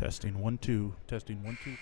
Testing 1 2. Testing 1 2 3.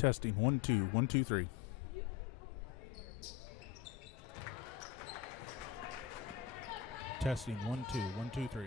Testing 1 2 1 2 3. Testing 1 2 1 2 3.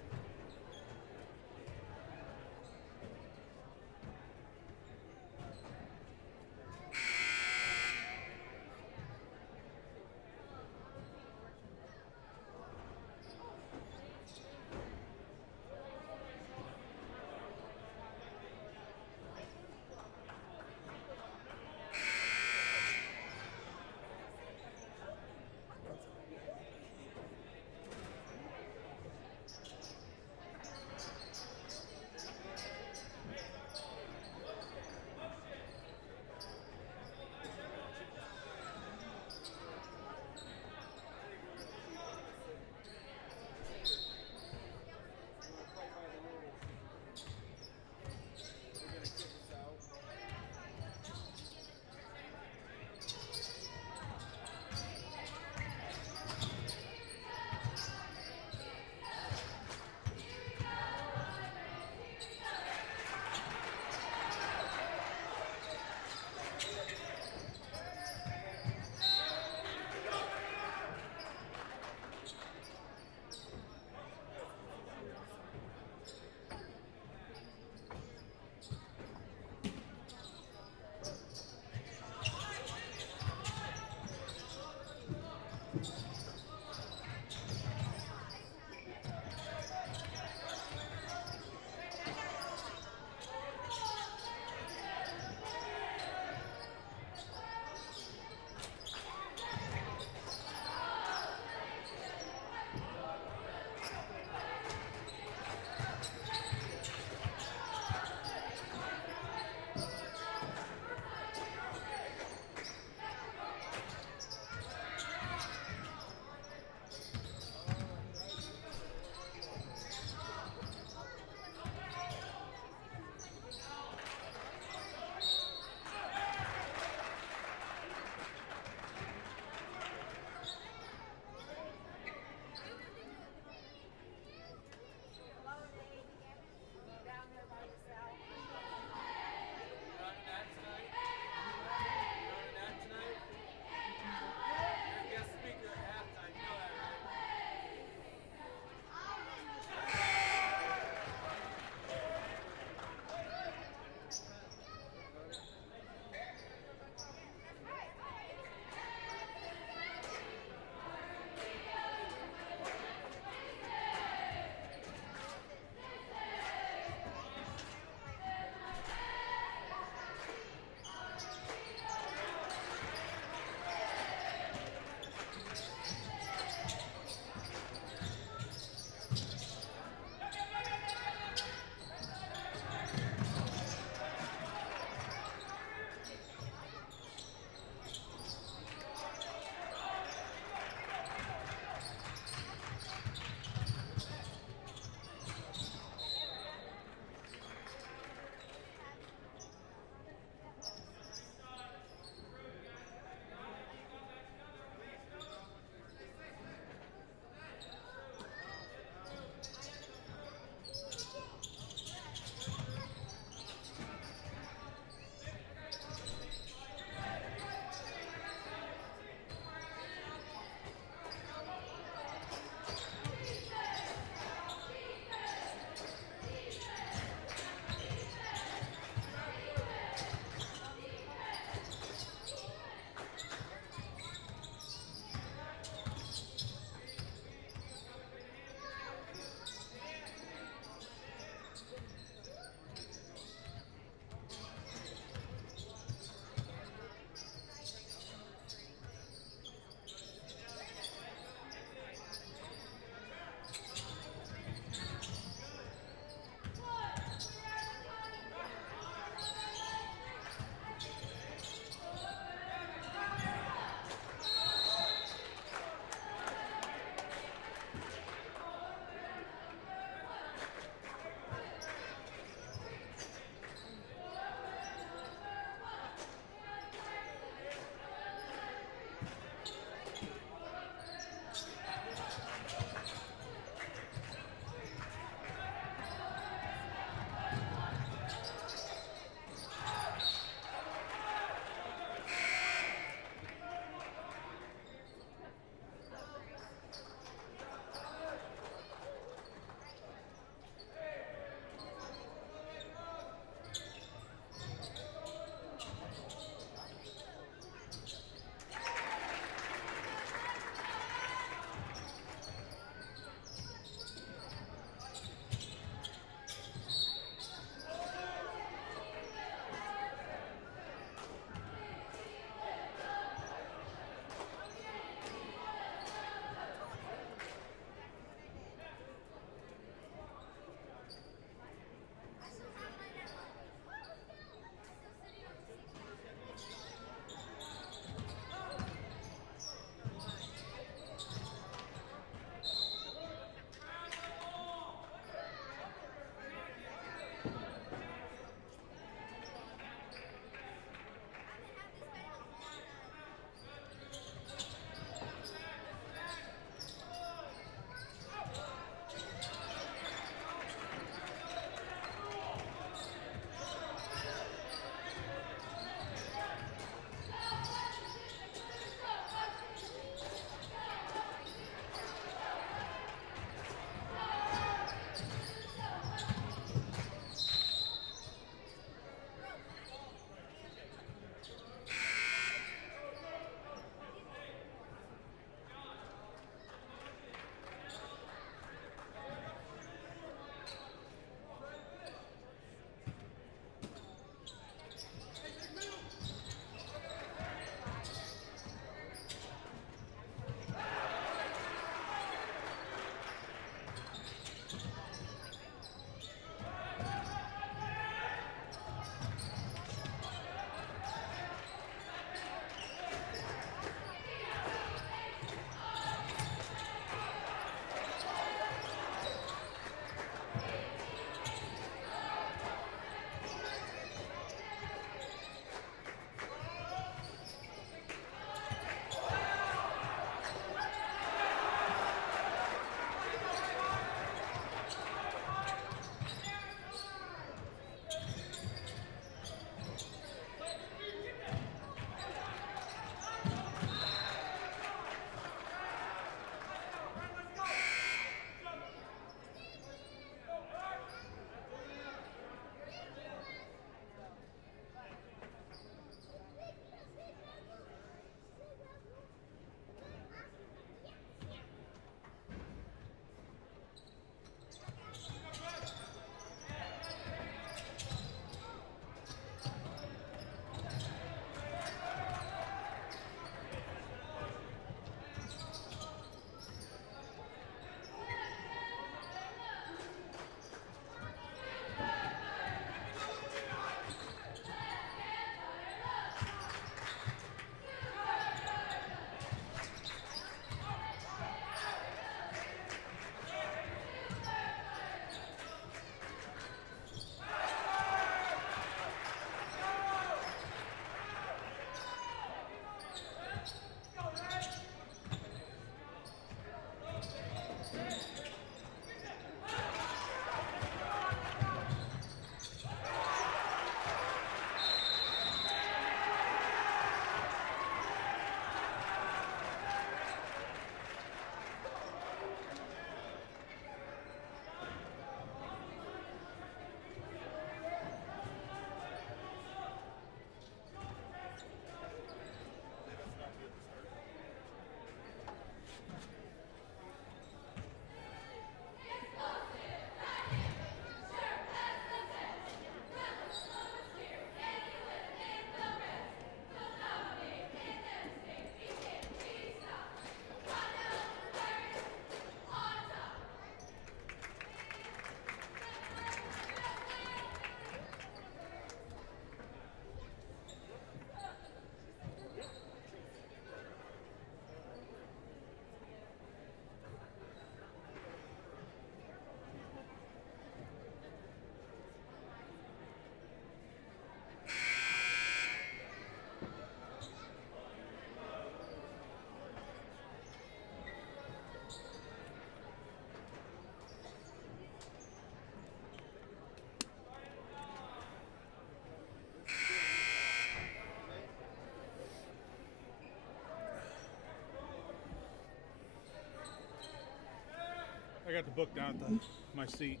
got the book down at my seat.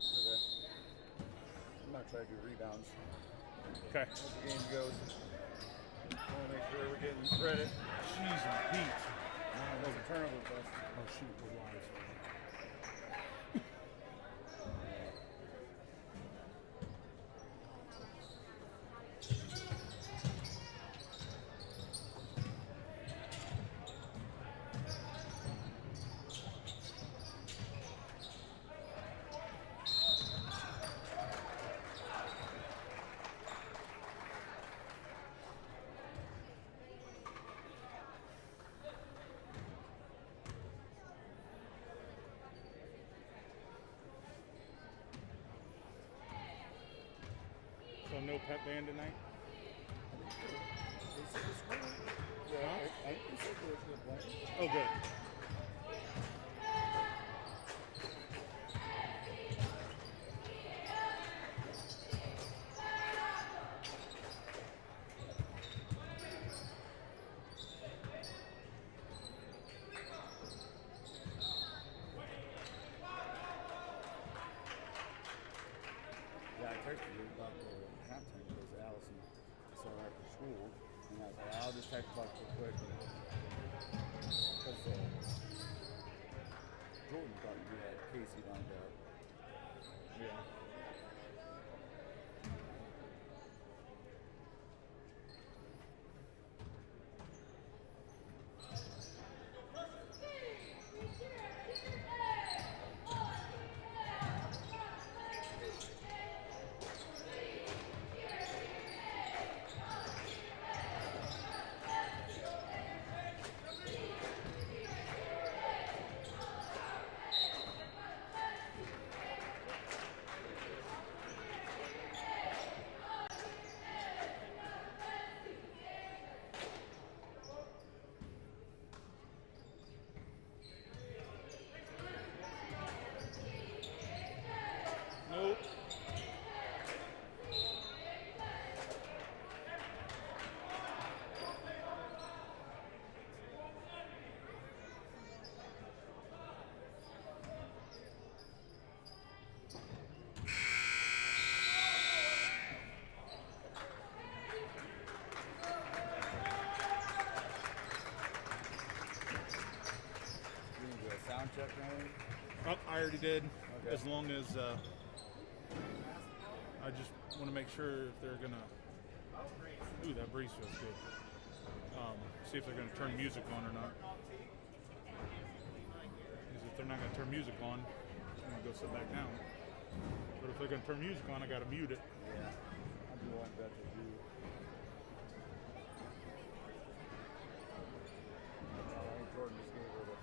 Okay. I'm going to try to do rebounds. Okay. As the game goes. I want to make sure we're getting credit. Jeez and Pete. Those are turnovers, us. Oh, shoot, we're live. So no pep band tonight? Oh, good. Yeah, I texted you about the halftime because Allison saw her after school, and I was like, I'll just text about real quick. Because Jordan thought you had Casey lined up. Yeah. Nope. You gonna do a sound check or anything? Oh, I already did. Okay. As long as I just want to make sure if they're gonna. Ooh, that breeze feels good. See if they're gonna turn music on or not. Because if they're not gonna turn music on, I'm gonna go sit back down. But if they're gonna turn music on, I gotta mute it. Yeah. I'd be willing to bet they do. I think Jordan just gave her the.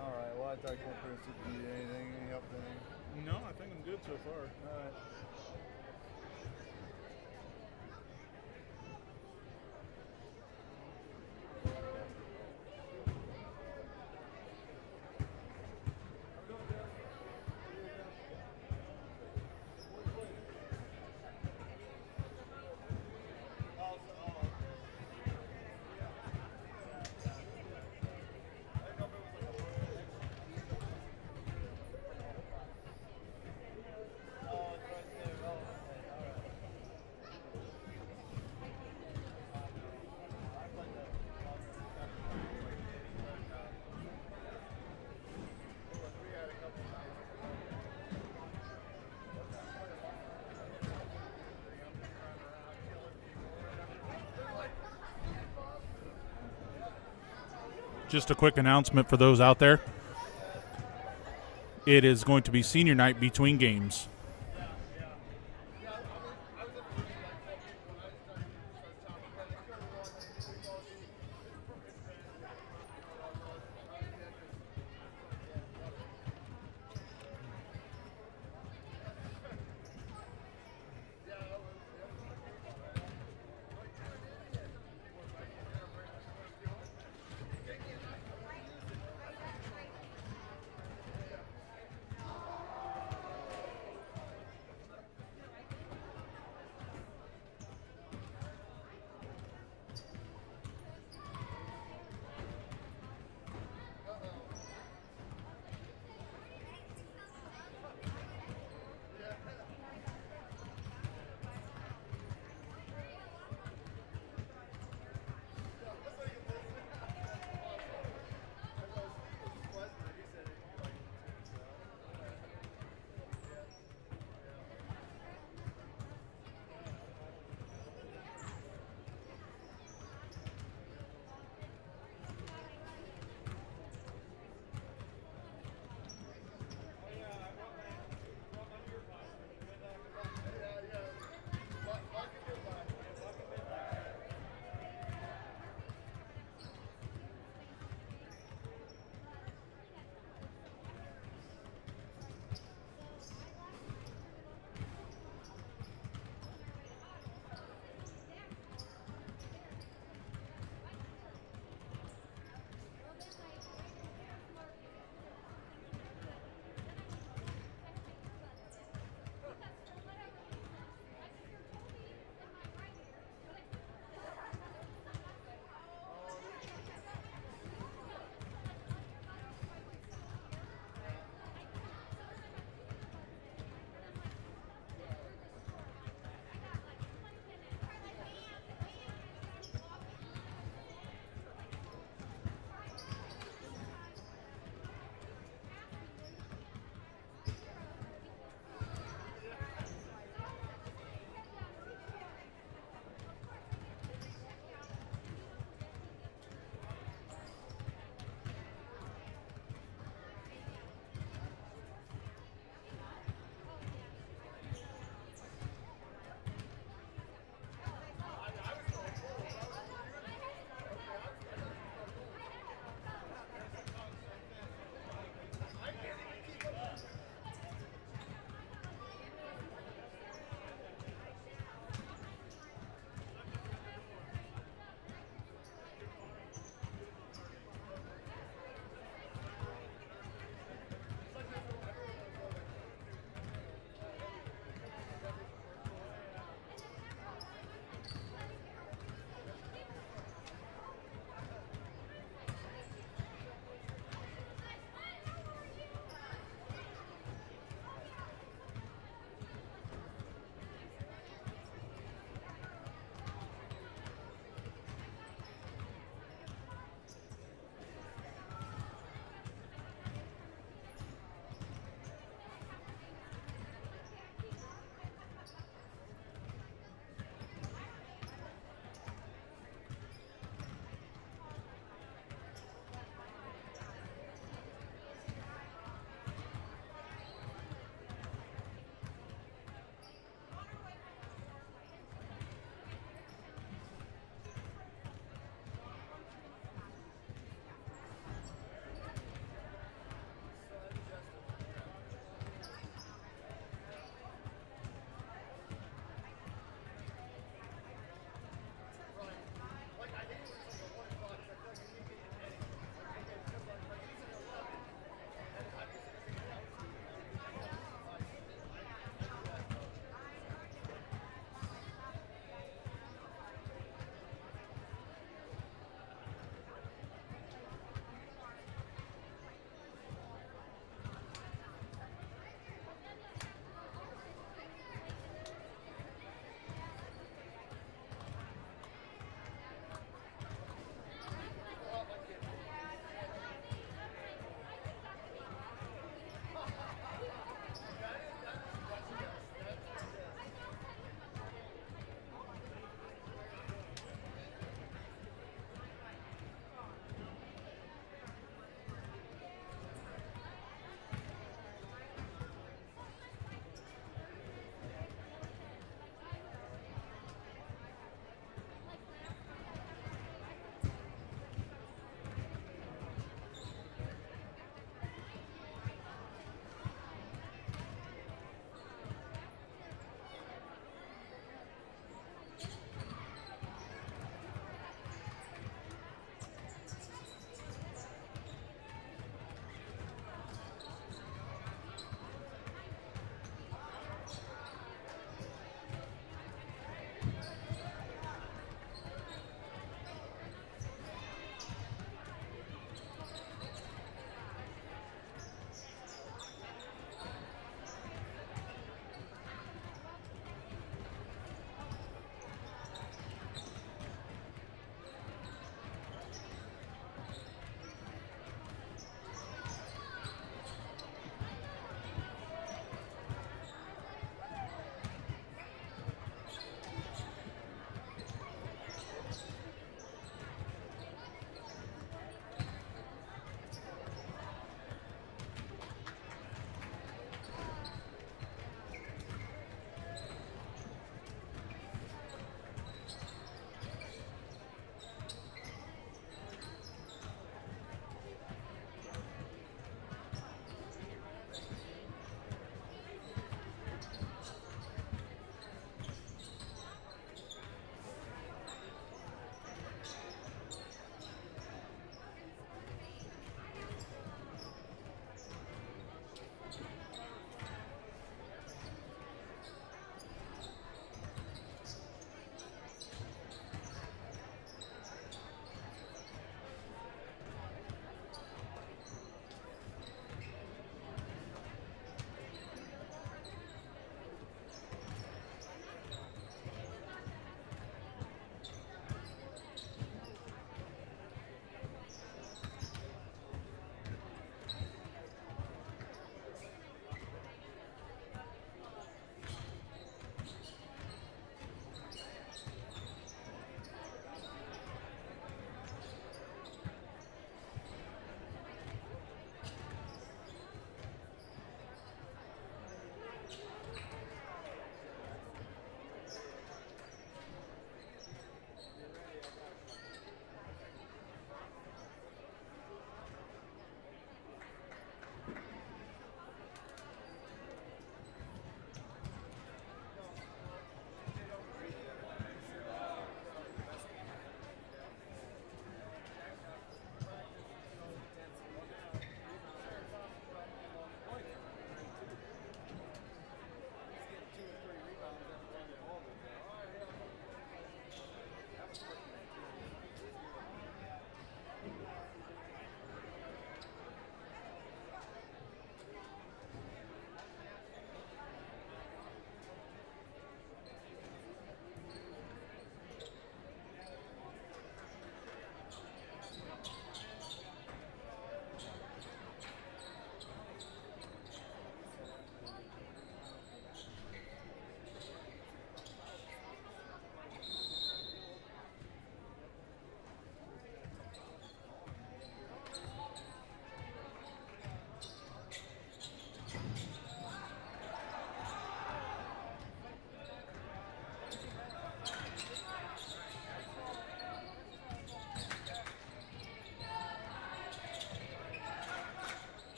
Alright, well, I thought you weren't going to see if you need anything, any help, anything. No, I think I'm good so far. Alright. Just a quick announcement for those out there. It is going to be senior night between games.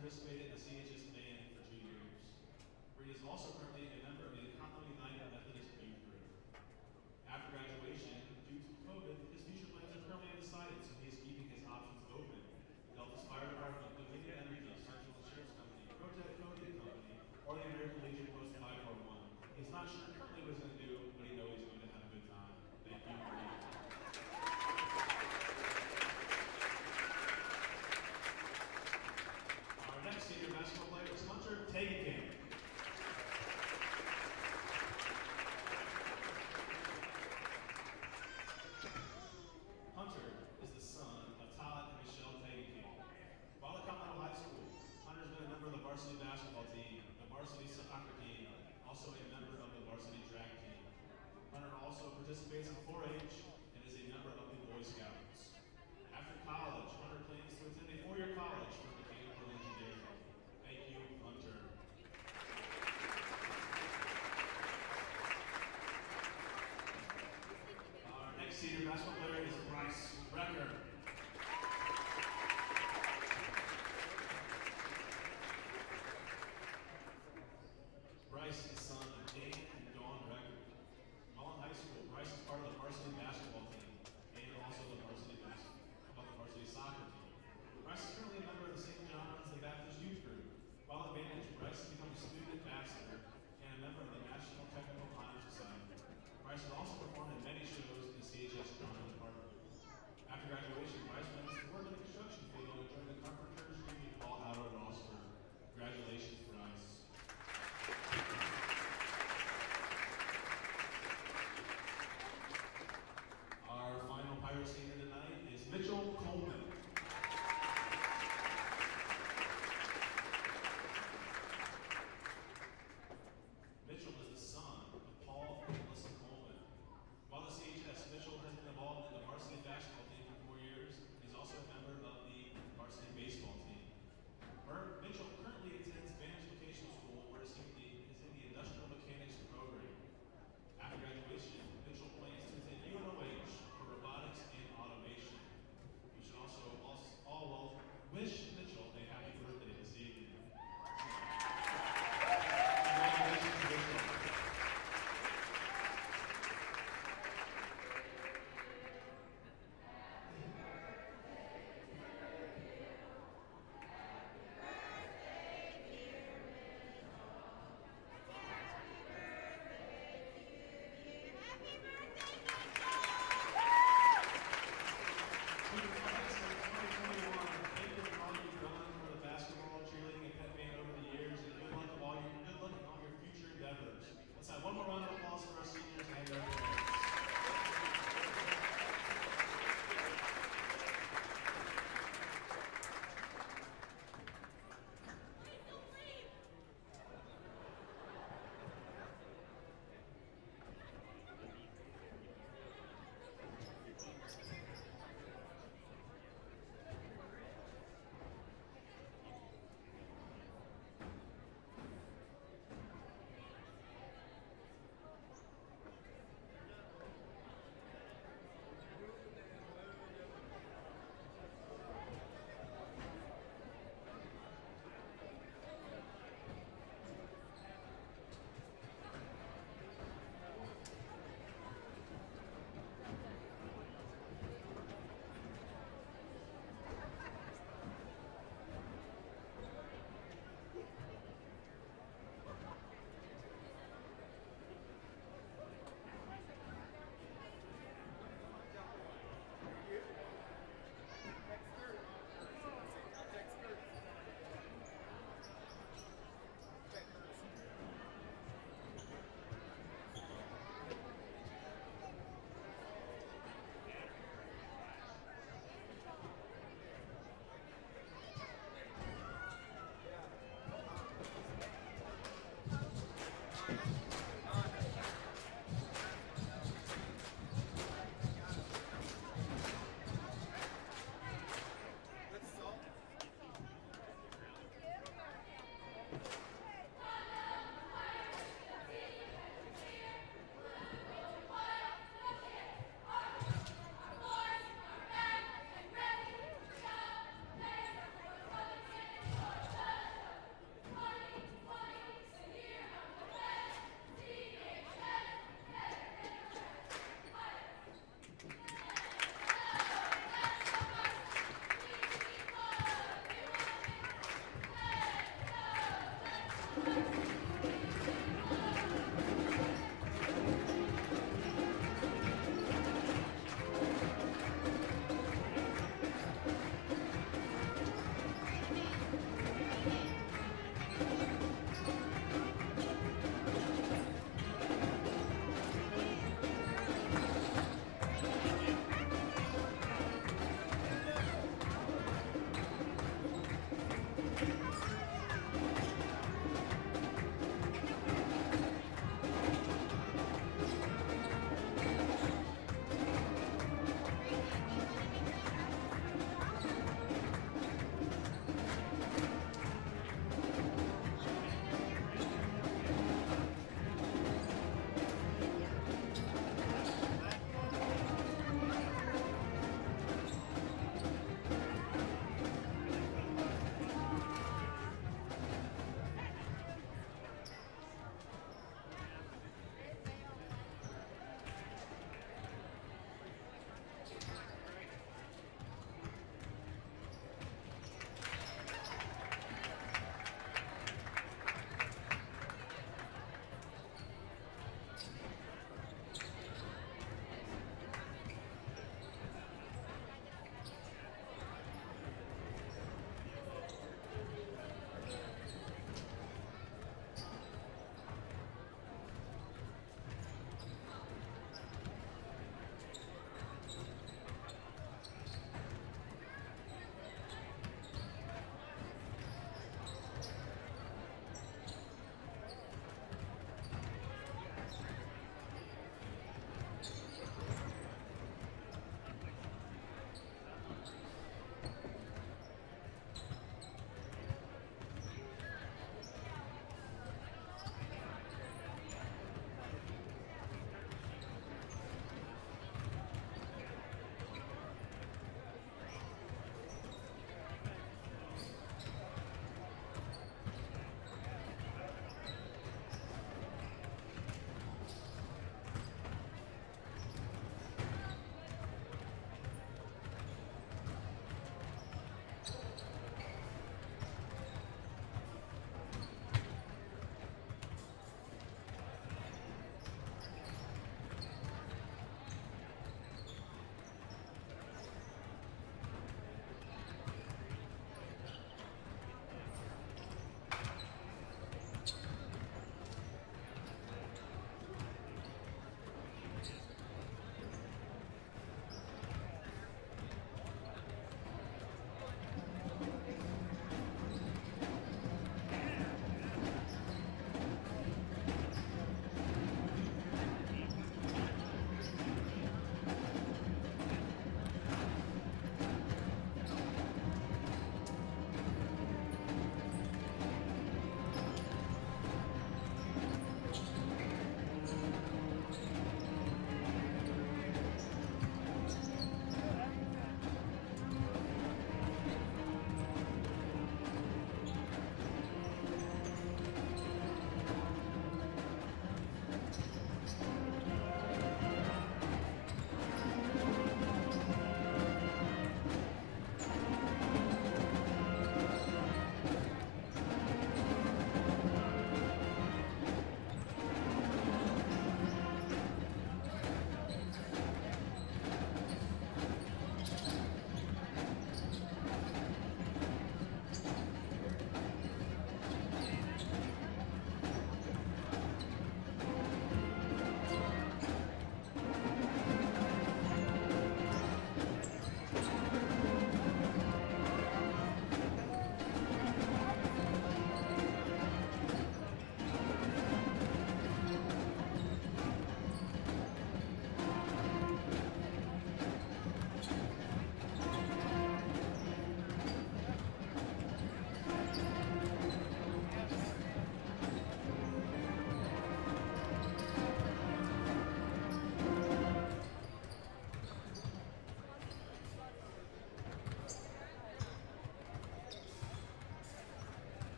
participated in the CHS band for 2 years. Bree is also currently a member of the Economy United Methodist Youth Group. After graduation, due to COVID, his future plans are currently undecided, so he is keeping his options open. Delta's Fire Department, Dominion Energy, Central Insurance Company, Project Coding Company, or the American Legion Post 541. He's not sure currently what he's going to do, but he knows he's going to have a good time. Thank you, Bree. Our next senior basketball player is Hunter Tegenkamp.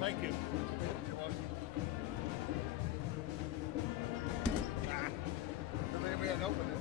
Thank you. You're welcome. I mean, we hadn't opened it.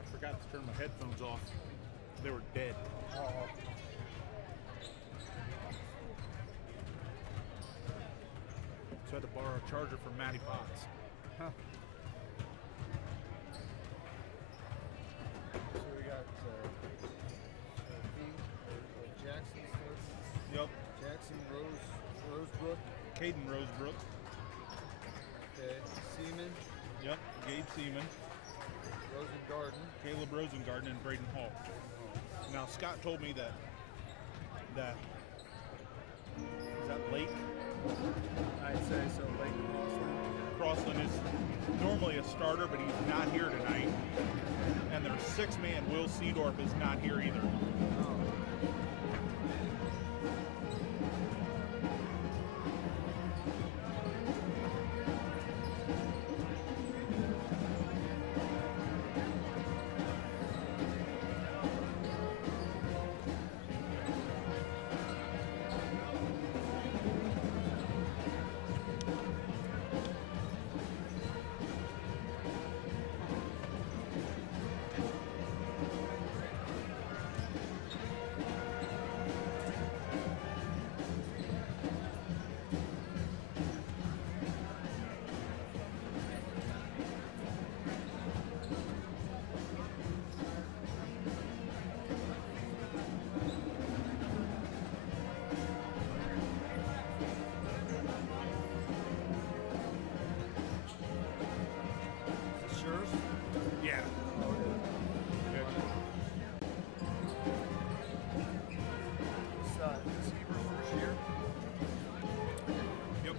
I forgot to turn my headphones off. They were dead. So I had to borrow a charger from Matty Potts. Huh. So we got Jackson, Yep. Jackson Rosebrook. Caden Rosebrook. Okay. Seaman, Yep. Gabe Seaman. Rosengarten. Caleb Rosengarten, and Braden Hall. Now Scott told me that is that Lake I'd say so. Lake Crossland is normally a starter, but he's not here tonight. And their sixth man, Will Seedorf, is not here either. Yours? Yeah. Good. This Heber's first year. Yep.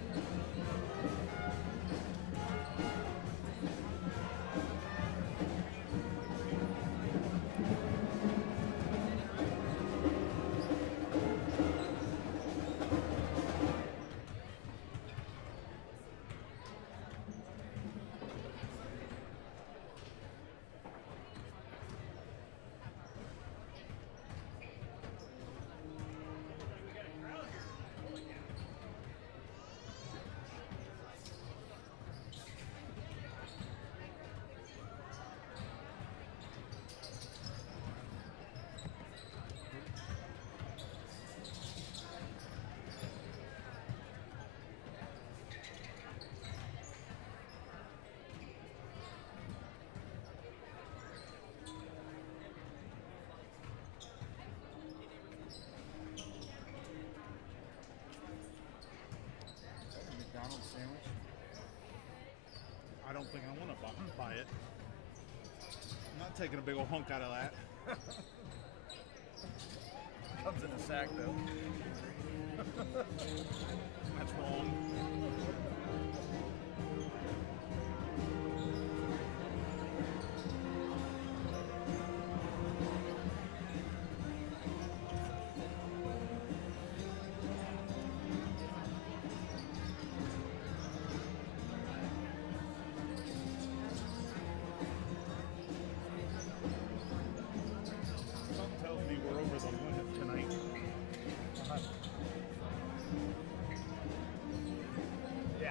McDonald's sandwich. I don't think I want to buy it. I'm not taking a big old hunk out of that. Comes in a sack though. That's wrong. Something tells me we're over the limit tonight. Yeah.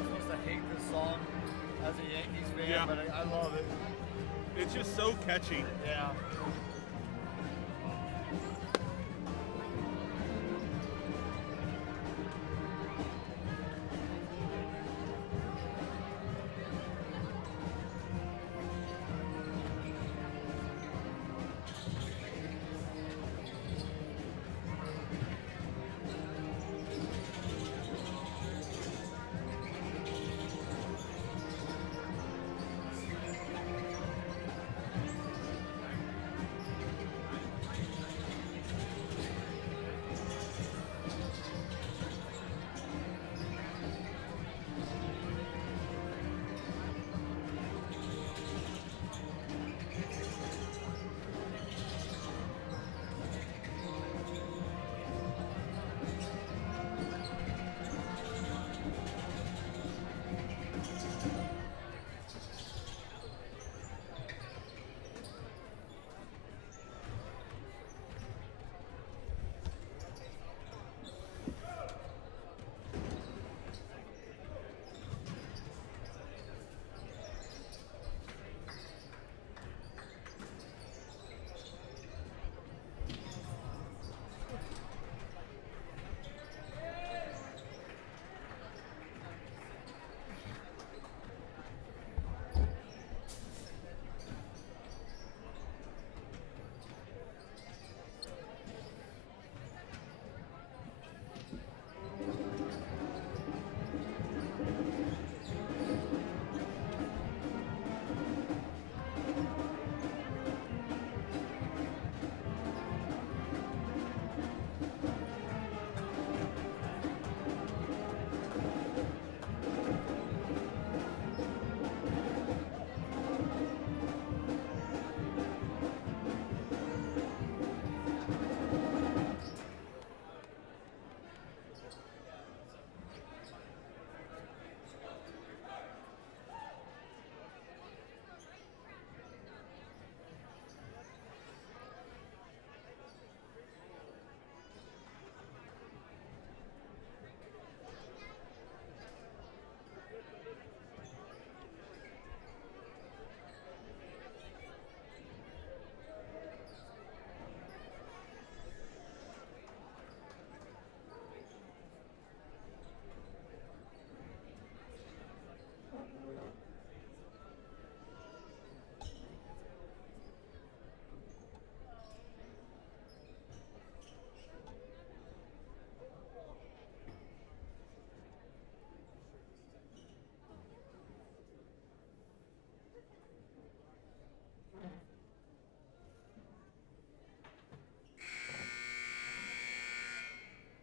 I'm supposed to hate this song as a Yankees fan, Yeah. but I love it. It's just so catchy. Yeah.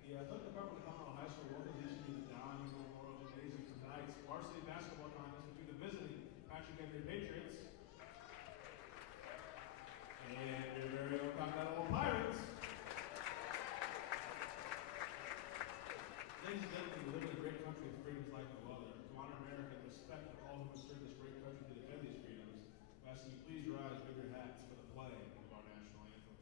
The athletic department of Colorado High School welcomes each of you to the Down Memorial Gymnasium for tonight's varsity basketball contest between the visiting Patrick Henry Patriots and your very own Continental Pirates. Ladies and gentlemen, we live in a great country with freedoms like no other. To honor America and respect all who have served this great country to defend these freedoms, I ask you please rise with your hats for the playing of our national anthem.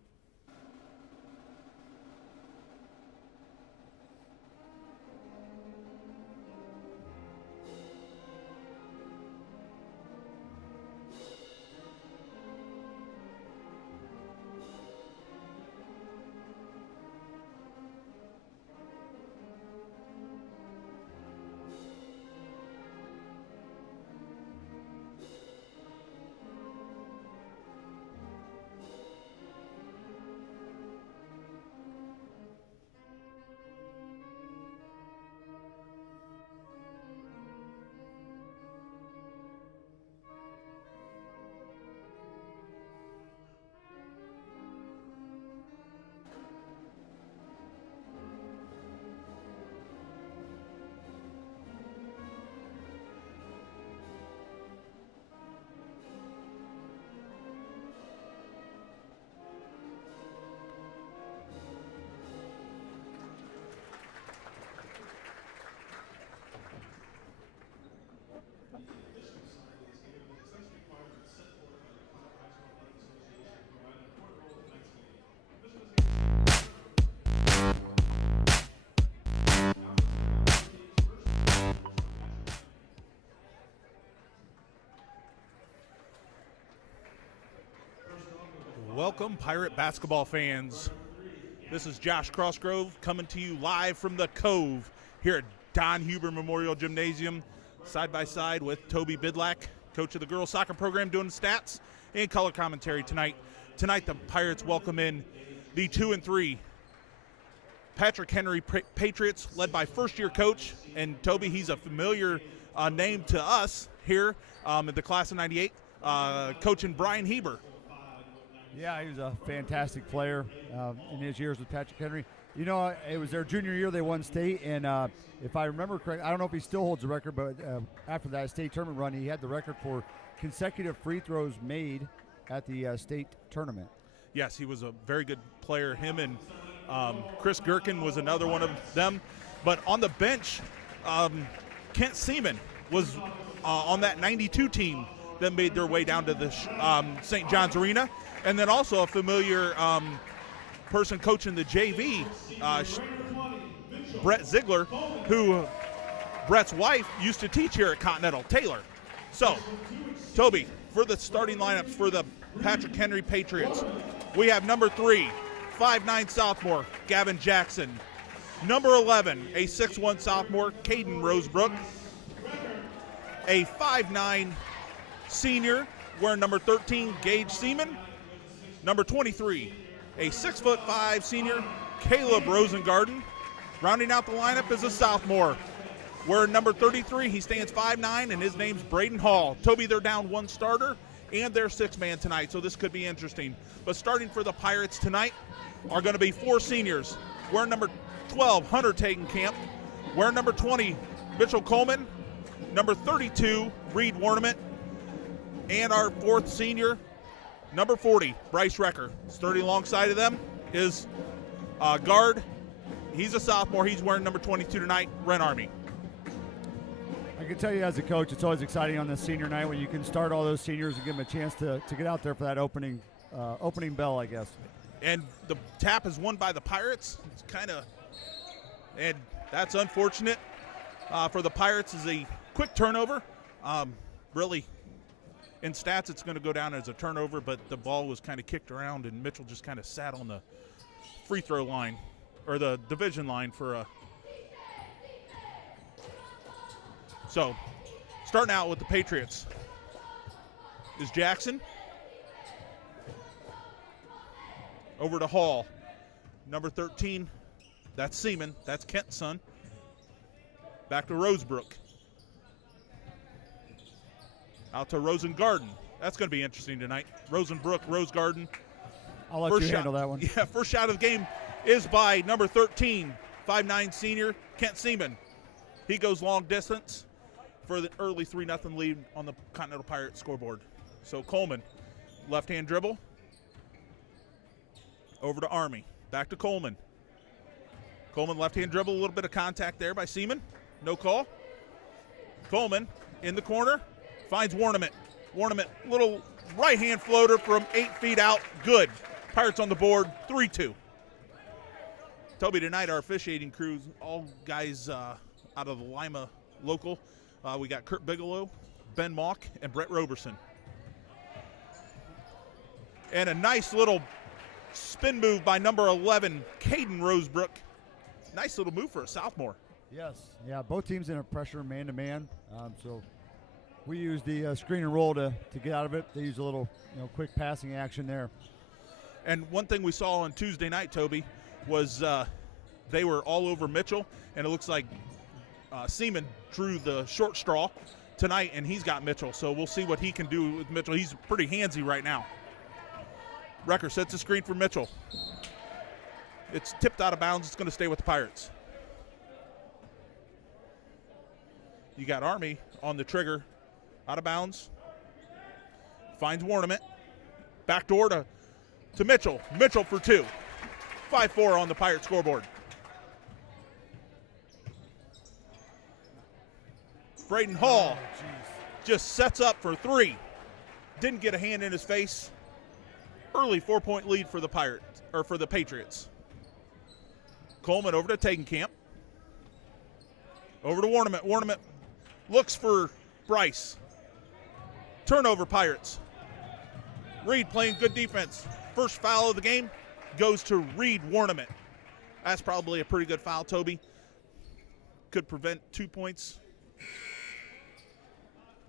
Welcome, Pirate basketball fans. This is Josh Crossgrove coming to you live from the Cove here at Don Huber Memorial Gymnasium, side by side with Toby Bidlack, coach of the girls soccer program, doing stats and color commentary tonight. Tonight, the Pirates welcome in the 2-3 Patrick Henry Patriots, led by first-year coach. And Toby, he's a familiar name to us here in the class of '98, coaching Brian Heber. Yeah, he was a fantastic player in his years with Patrick Henry. You know, it was their junior year they won state, and if I remember correctly, I don't know if he still holds the record, but after that state tournament run, he had the record for consecutive free throws made at the state tournament. Yes, he was a very good player. Him and Chris Gherkin was another one of them. But on the bench, Kent Seaman was on that 92 team that made their way down to the St. John's Arena. And then also a familiar person coaching the JV, Brett Ziegler, who Brett's wife used to teach here at Continental, Taylor. So, Toby, for the starting lineups for the Patrick Henry Patriots, we have number 3, 5'9" sophomore, Gavin Jackson. Number 11, a 6'1" sophomore, Caden Rosebrook. A 5'9" senior, wearing number 13, Gage Seaman. Number 23, a 6'5" senior, Caleb Rosengarten. Rounding out the lineup is a sophomore. Wearing number 33, he stands 5'9", and his name's Braden Hall. Toby, they're down one starter and their 6-man tonight, so this could be interesting. But starting for the Pirates tonight are going to be 4 seniors. Wearing number 12, Hunter Tagenkamp. Wearing number 20, Mitchell Coleman. Number 32, Reed Warnament. And our 4th senior, number 40, Bryce Recker. Starting alongside of them is guard. He's a sophomore. He's wearing number 22 tonight, Ren Army. I can tell you as a coach, it's always exciting on this senior night when you can start all those seniors and give them a chance to get out there for that opening bell, I guess. And the tap is won by the Pirates. It's and that's unfortunate for the Pirates. Is a quick turnover. Really, in stats, it's going to go down as a turnover, but the ball was kind of kicked around, and Mitchell just kind of sat on the free throw line, or the division line for a. So, starting out with the Patriots is Jackson. Over to Hall. Number 13, that's Seaman. That's Kent's son. Back to Rosebrook. Out to Rosengarten. That's going to be interesting tonight. Rosenbrook, Rosegarden. I'll let you handle that one. Yeah, first shot of the game is by number 13, 5'9" senior, Kent Seaman. He goes long distance for the early 3-0 lead on the Continental Pirates scoreboard. So Coleman, left-hand dribble. Over to Army. Back to Coleman. Coleman, left-hand dribble, a little bit of contact there by Seaman. No call. Coleman in the corner. Finds Warnament. Warnament, little right-hand floater from 8 feet out. Good. Pirates on the board, 3-2. Toby, tonight our officiating crew, all guys out of the Lima local. We got Kurt Bigelow, Ben Mock, and Brett Roberson. And a nice little spin move by number 11, Caden Rosebrook. Nice little move for a sophomore. Yes. Yeah, both teams in a pressure man-to-man. So we use the screen and roll to get out of it. They use a little quick passing action there. And one thing we saw on Tuesday night, Toby, was they were all over Mitchell, and it looks like Seaman drew the short straw tonight, and he's got Mitchell. So we'll see what he can do with Mitchell. He's pretty handsy right now. Recker sets a screen for Mitchell. It's tipped out of bounds. It's going to stay with the Pirates. You got Army on the trigger. Out of bounds. Finds Warnament. Backdoor to Mitchell. Mitchell for 2. 5-4 on the Pirate scoreboard. Braden Hall just sets up for 3. Didn't get a hand in his face. Early 4-point lead for the Pirates, or for the Patriots. Coleman over to Tagenkamp. Over to Warnament. Warnament looks for Bryce. Turnover, Pirates. Reed playing good defense. first foul of the game goes to Reed Warnament. That's probably a pretty good foul, Toby. Could prevent 2 points.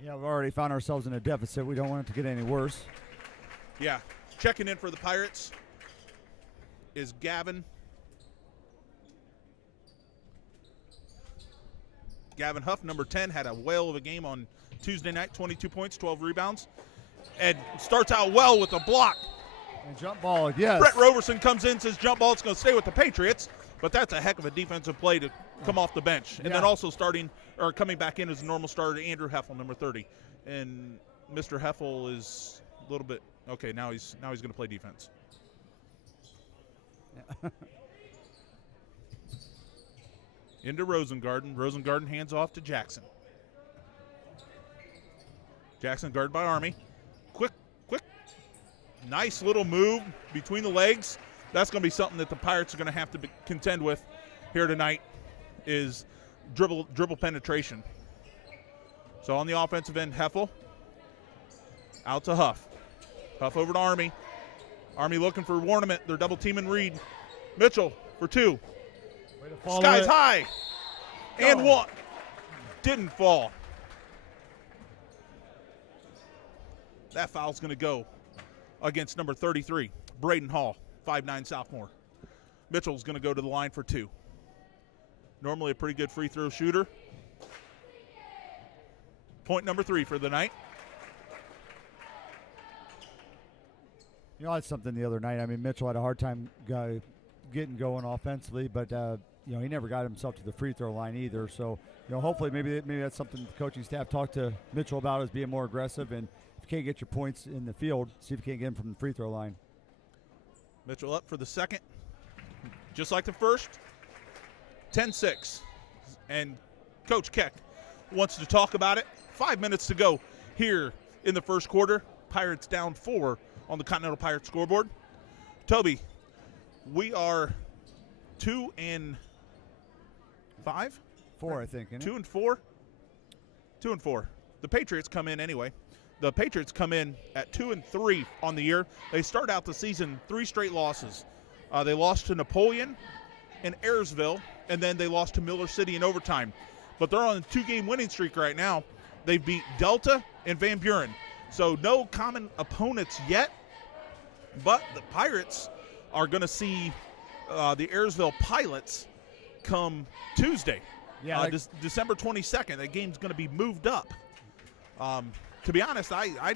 Yeah, we've already found ourselves in a deficit. We don't want it to get any worse. Yeah. Checking in for the Pirates is Gavin. Gavin Huff, number 10, had a whale of a game on Tuesday night, 22 points, 12 rebounds. And starts out well with a block. And jump ball, yes. Brett Roberson comes in, says jump ball, it's going to stay with the Patriots. But that's a heck of a defensive play to come off the bench. And then also coming back in as a normal starter, Andrew Heffel, number 30. And Mr. Heffel is a little bit, okay, now he's going to play defense. Into Rosengarten. Rosengarten hands off to Jackson. Jackson guarded by Army. Quick, nice little move between the legs. That's going to be something that the Pirates are going to have to contend with here tonight is dribble penetration. So on the offensive end, Heffel out to Huff. Huff over to Army. Army looking for Warnament. They're double teaming Reed. Mitchell for 2. Skies high. And 1. Didn't fall. That foul's going to go against number 33, Braden Hall, 5'9" sophomore. Mitchell's going to go to the line for 2. Normally a pretty good free throw shooter. Point number 3 for the night. You know, that's something the other night. I mean, Mitchell had a hard time getting going offensively, but he never got himself to the free throw line either. So, hopefully maybe that's something the coaching staff talked to Mitchell about, is being more aggressive. And if you can't get your points in the field, see if you can't get them from the free throw line. Mitchell up for the second. Just like the first, 10-6. And Coach Keck wants to talk about it. 5 minutes to go here in the first quarter. Pirates down 4 on the Continental Pirates scoreboard. Toby, we are 2 and 5? 4, I think. 2 and 4? 2 and 4. The Patriots come in anyway. The Patriots come in at 2 and 3 on the year. They start out the season 3 straight losses. They lost to Napoleon and Ayersville, and then they lost to Miller City in overtime. But they're on a 2-game winning streak right now. They've beat Delta and Van Buren. So no common opponents yet, but the Pirates are going to see the Ayersville Pilots come Tuesday, December 22nd. That game's going to be moved up. To be honest, I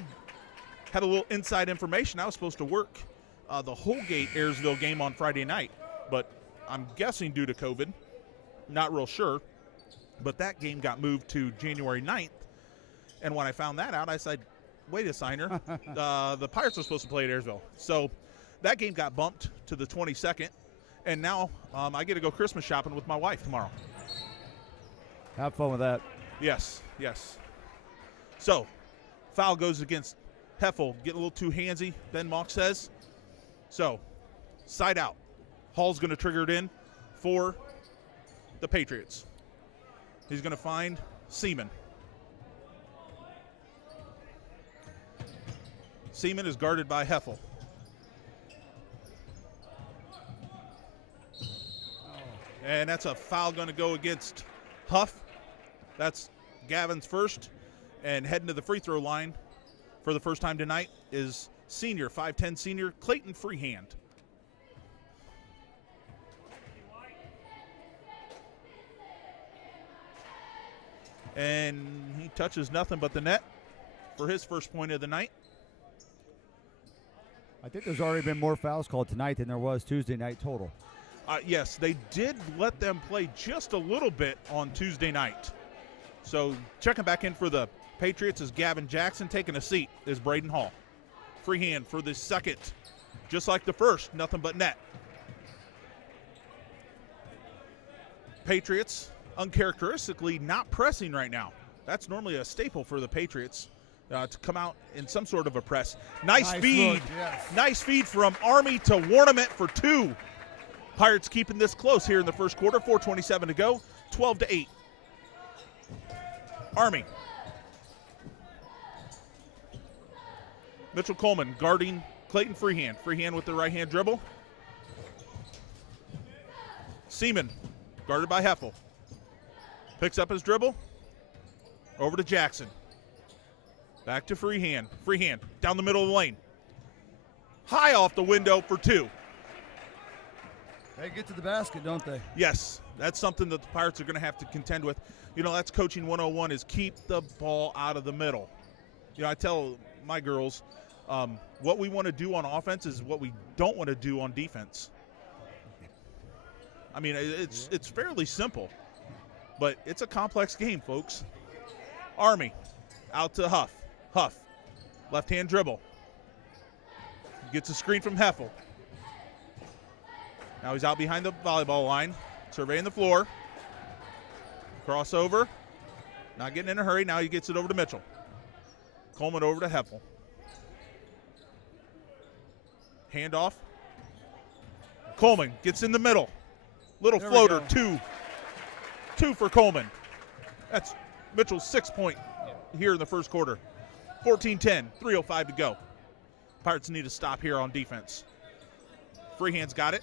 had a little inside information. I was supposed to work the Holgate Ayersville game on Friday night, but I'm guessing due to COVID, not real sure, but that game got moved to January 9th. And when I found that out, I said, wait a signer, the Pirates were supposed to play at Ayersville. So that game got bumped to the 22nd, and now I get to go Christmas shopping with my wife tomorrow. Have fun with that. Yes. So, foul goes against Heffel. Getting a little too handsy, Ben Mock says. So, side out. Hall's going to trigger it in for the Patriots. He's going to find Seaman. Seaman is guarded by Heffel. And that's a foul going to go against Huff. That's Gavin's first. And heading to the free throw line for the first time tonight is senior, 5'10" senior, Clayton Freehand. And he touches nothing but the net for his first point of the night. I think there's already been more fouls called tonight than there was Tuesday night total. Yes, they did let them play just a little bit on Tuesday night. So checking back in for the Patriots is Gavin Jackson. Taking a seat is Braden Hall. Freehand for the second. Just like the first, nothing but net. Patriots, uncharacteristically, not pressing right now. That's normally a staple for the Patriots to come out in some sort of a press. Nice feed. Look, yes. Nice feed from Army to Warnament for 2. Pirates keeping this close here in the first quarter. 4:27 to go. 12-8. Army. Mitchell Coleman guarding Clayton Freehand. Freehand with the right-hand dribble. Seaman, guarded by Heffel. Picks up his dribble. Over to Jackson. Back to Freehand. Freehand down the middle of the lane. High off the window for 2. They get to the basket, don't they? Yes, that's something that the Pirates are going to have to contend with. You know, that's coaching 101 is keep the ball out of the middle. You know, I tell my girls what we want to do on offense is what we don't want to do on defense. I mean, it's fairly simple, but it's a complex game, folks. Army out to Huff. Huff, left-hand dribble. Gets a screen from Heffel. Now he's out behind the volleyball line, surveying the floor. Crossover. Not getting in a hurry. Now he gets it over to Mitchell. Coleman over to Heffel. Handoff. Coleman gets in the middle. Little There floater, we go. two for Coleman. That's Mitchell's 6 point here in the first quarter. 14-10, 3:05 to go. Pirates need to stop here on defense. Freehand's got it.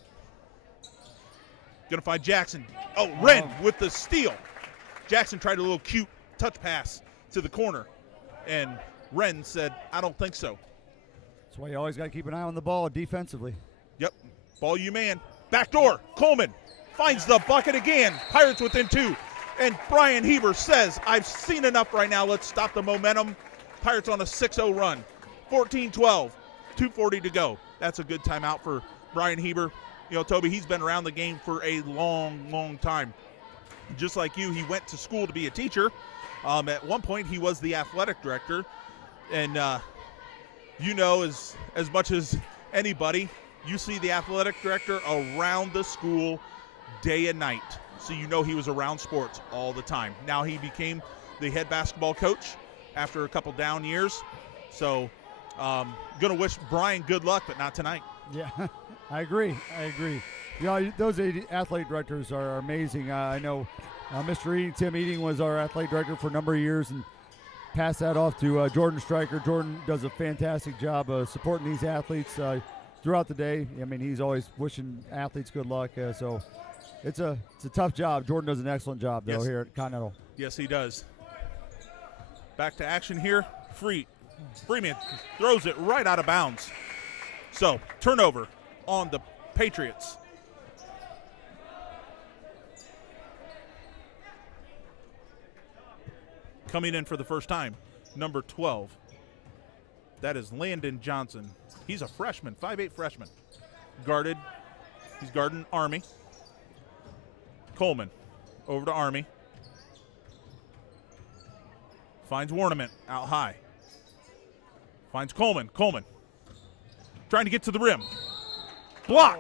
Gonna find Jackson. Oh, Wren with the steal. Jackson tried a little cute touch pass to the corner, and Wren said, I don't think so. That's why you always got to keep an eye on the ball defensively. Yep, ball you man. Backdoor, Coleman finds the bucket again. Pirates within 2. And Brian Heber says, I've seen enough right now. Let's stop the momentum. Pirates on a 6-0 run. 14-12, 2:40 to go. That's a good timeout for Brian Heber. You know, Toby, he's been around the game for a long, long time. Just like you, he went to school to be a teacher. At one point, he was the athletic director. And you know, as much as anybody, you see the athletic director around the school day and night. So you know he was around sports all the time. Now he became the head basketball coach after a couple down years. So going to wish Brian good luck, but not tonight. Yeah, I agree. You know, those athletic directors are amazing. I know Mr. Eating, Tim Eating, was our athletic director for a number of years, and passed that off to Jordan Stryker. Jordan does a fantastic job of supporting these athletes throughout the day. I mean, he's always wishing athletes good luck. So it's a tough job. Jordan does an excellent job, though, here at Continental. Yes, he does. Back to action here. Freeman throws it right out of bounds. So, turnover on the Patriots. Coming in for the first time, number 12. That is Landon Johnson. He's a freshman, 5'8" freshman. He's guarding Army. Coleman over to Army. Finds Warnament out high. Finds Coleman. Coleman trying to get to the rim. Block.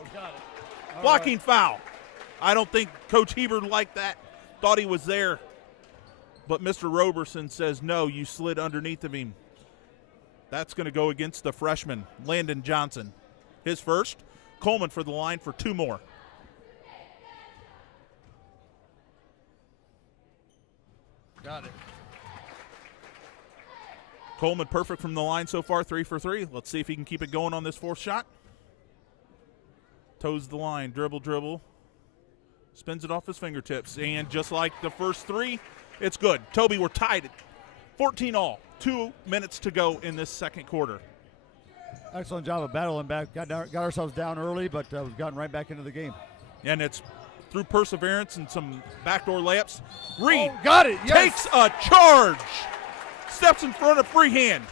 Blocking foul. I don't think Coach Heber liked that. Thought he was there. But Mr. Roberson says, no, you slid underneath of him. That's going to go against the freshman, Landon Johnson. His first. Coleman for the line for 2 more. Got it. Coleman perfect from the line so far, 3 for 3. Let's see if he can keep it going on this 4th shot. Toes the line, dribble. Spins it off his fingertips. And just like the first 3, it's good. Toby, we're tied at 14 all. 2 minutes to go in this second quarter. Excellent job of battling back. Got ourselves down early, but we've gotten right back into the game. And it's through perseverance and some backdoor layups. Reed got it. Yes. Takes a charge. Steps in front of Freehand.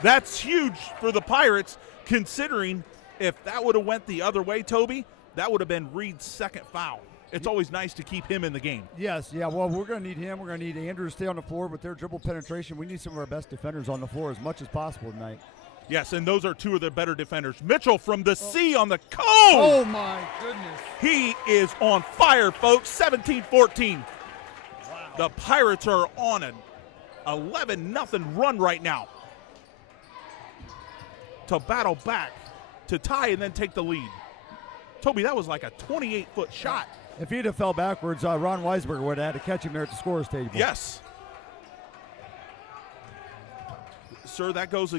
That's huge for the Pirates, considering if that would have went the other way, Toby, that would have been Reed's second foul. It's always nice to keep him in the game. Yes, yeah, well, we're going to need him. We're going to need Andrew to stay on the floor with their dribble penetration. We need some of our best defenders on the floor as much as possible tonight. Yes, and those are 2 of the better defenders. Mitchell from the C on the cone. Oh, my goodness. He is on fire, folks. 17-14. Wow. The Pirates are on an 11-0 run right now to battle back, to tie and then take the lead. Toby, that was like a 28-foot shot. If he'd have fell backwards, Ron Weisberger would have had to catch him there at the scorer's table. Yes. Sir, that goes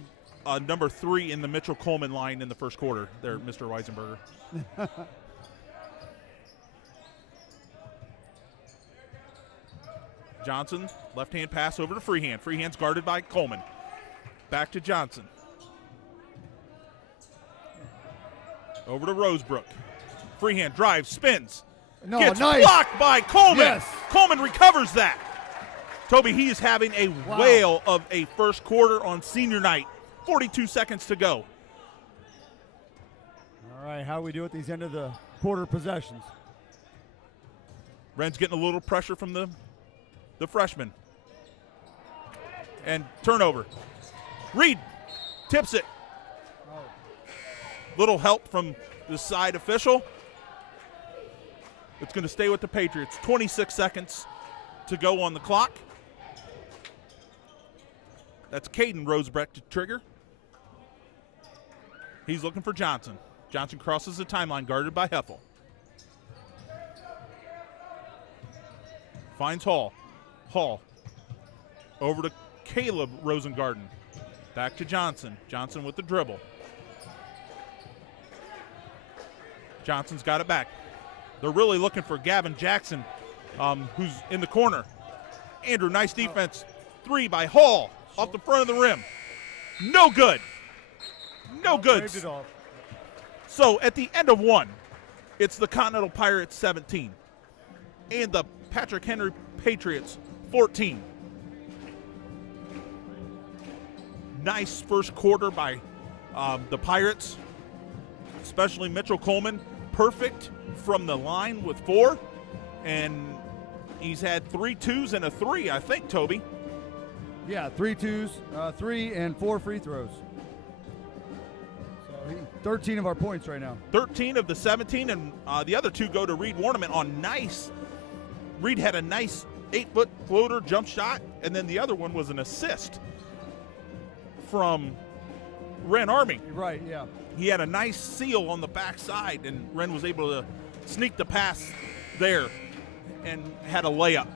number 3 in the Mitchell-Coleman line in the first quarter there, Mr. Weisenberger. Johnson, left-hand pass over to Freehand. Freehand's guarded by Coleman. Back to Johnson. Over to Rosebrook. Freehand drives, spins. No, Gets nice. blocked by Coleman. Yes. Coleman recovers that. Toby, he is having a whale of a first quarter on senior night. 42 seconds to go. All right, how do we do at these end of the quarter possessions? Wren's getting a little pressure from the freshman. And turnover. Reed tips it. Little help from the side official. It's going to stay with the Patriots. 26 seconds to go on the clock. That's Caden Rosebrecht to trigger. He's looking for Johnson. Johnson crosses the timeline, guarded by Heffel. Finds Hall. Hall over to Caleb Rosengarten. Back to Johnson. Johnson with the dribble. Johnson's got it back. They're really looking for Gavin Jackson, who's in the corner. Andrew, nice defense. 3 by Hall off the front of the rim. No good. No good. So at the end of 1, it's the Continental Pirates 17 and the Patrick Henry Patriots 14. Nice first quarter by the Pirates, especially Mitchell Coleman. Perfect from the line with 4, and he's had 3 twos and a 3, I think, Toby. Yeah, 3 twos, 3 and 4 free throws. So 13 of our points right now. 13 of the 17, and the other 2 go to Reed Warneman on nice. Reed had a nice 8-foot floater jump shot, and then the other one was an assist from Ren Army. Right, yeah. He had a nice seal on the backside, and Ren was able to sneak the pass there and had a layup.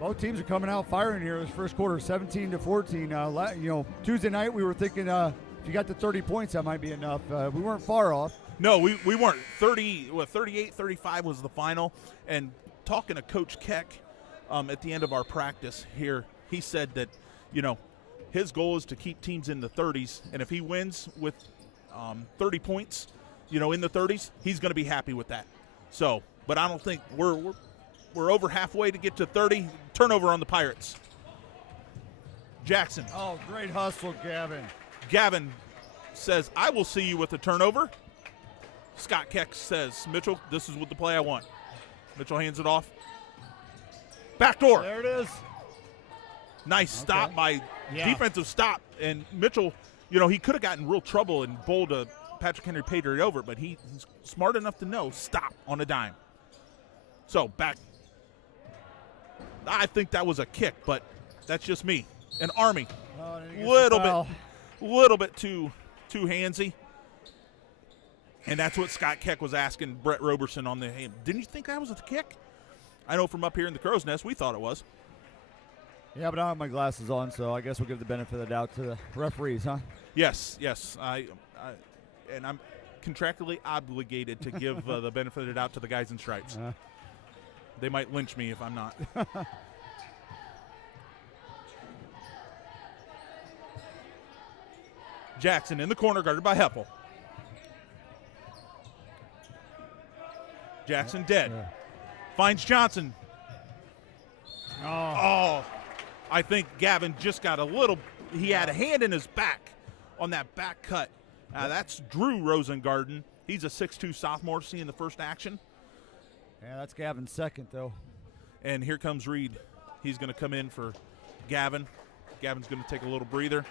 Both teams are coming out firing here this first quarter, 17-14. Tuesday night we were thinking if you got to 30 points, that might be enough. We weren't far off. No, we weren't. 38-35 was the final. And talking to Coach Keck at the end of our practice here, he said that, his goal is to keep teams in the 30s, and if he wins with 30 points, in the 30s, he's going to be happy with that. So, but I don't think we're over halfway to get to 30. Turnover on the Pirates. Jackson. Oh, great hustle, Gavin. Gavin says, I will see you with the turnover. Scott Keck says, Mitchell, this is what the play I want. Mitchell hands it off. Backdoor. There it is. Nice stop by defensive stop. And Mitchell, he could have gotten real trouble and bowled a Patrick Henry Patriot over, but he's smart enough to know stop on a dime. So back. I think that was a kick, but that's just me. And Army, little bit too handsy. And that's what Scott Keck was asking Brett Roberson on the hand. Didn't you think that was a kick? I know from up here in the Crow's Nest, we thought it was. Yeah, but I don't have my glasses on, so I guess we'll give the benefit of the doubt to the referees, huh? Yes. And I'm contractually obligated to give the benefit of the doubt to the guys in stripes. They might lynch me if I'm not. Jackson in the corner, guarded by Heppel. Jackson dead. Yeah. Finds Johnson. Oh. I think Gavin just got a little – he had a hand in his back on that back cut. That's Drew Rosengarten. He's a 6'2 sophomore seeing the first action. Yeah, that's Gavin's second, though. And here comes Reed. He's going to come in for Gavin. Gavin's going to take a little breather.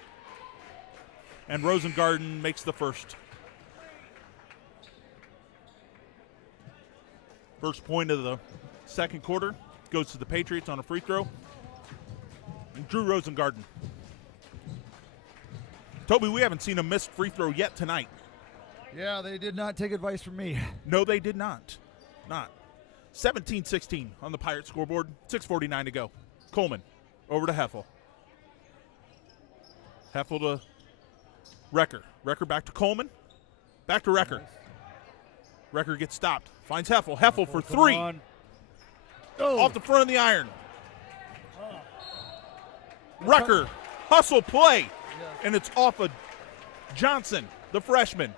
And Rosengarten makes the first. First point of the second quarter goes to the Patriots on a free throw. And Drew Rosengarten. Toby, we haven't seen a missed free throw yet tonight. Yeah, they did not take advice from me. No, they did not. 17-16 on the Pirates scoreboard. 6:49 to go. Coleman over to Heffel. Heffel to Recker. Recker back to Coleman. Back to Recker. Nice. Recker gets stopped. Finds Heffel. Heffel for three. On. Oh. Off the front of the iron. Recker. Hustle play. And it's off of Johnson, the freshman.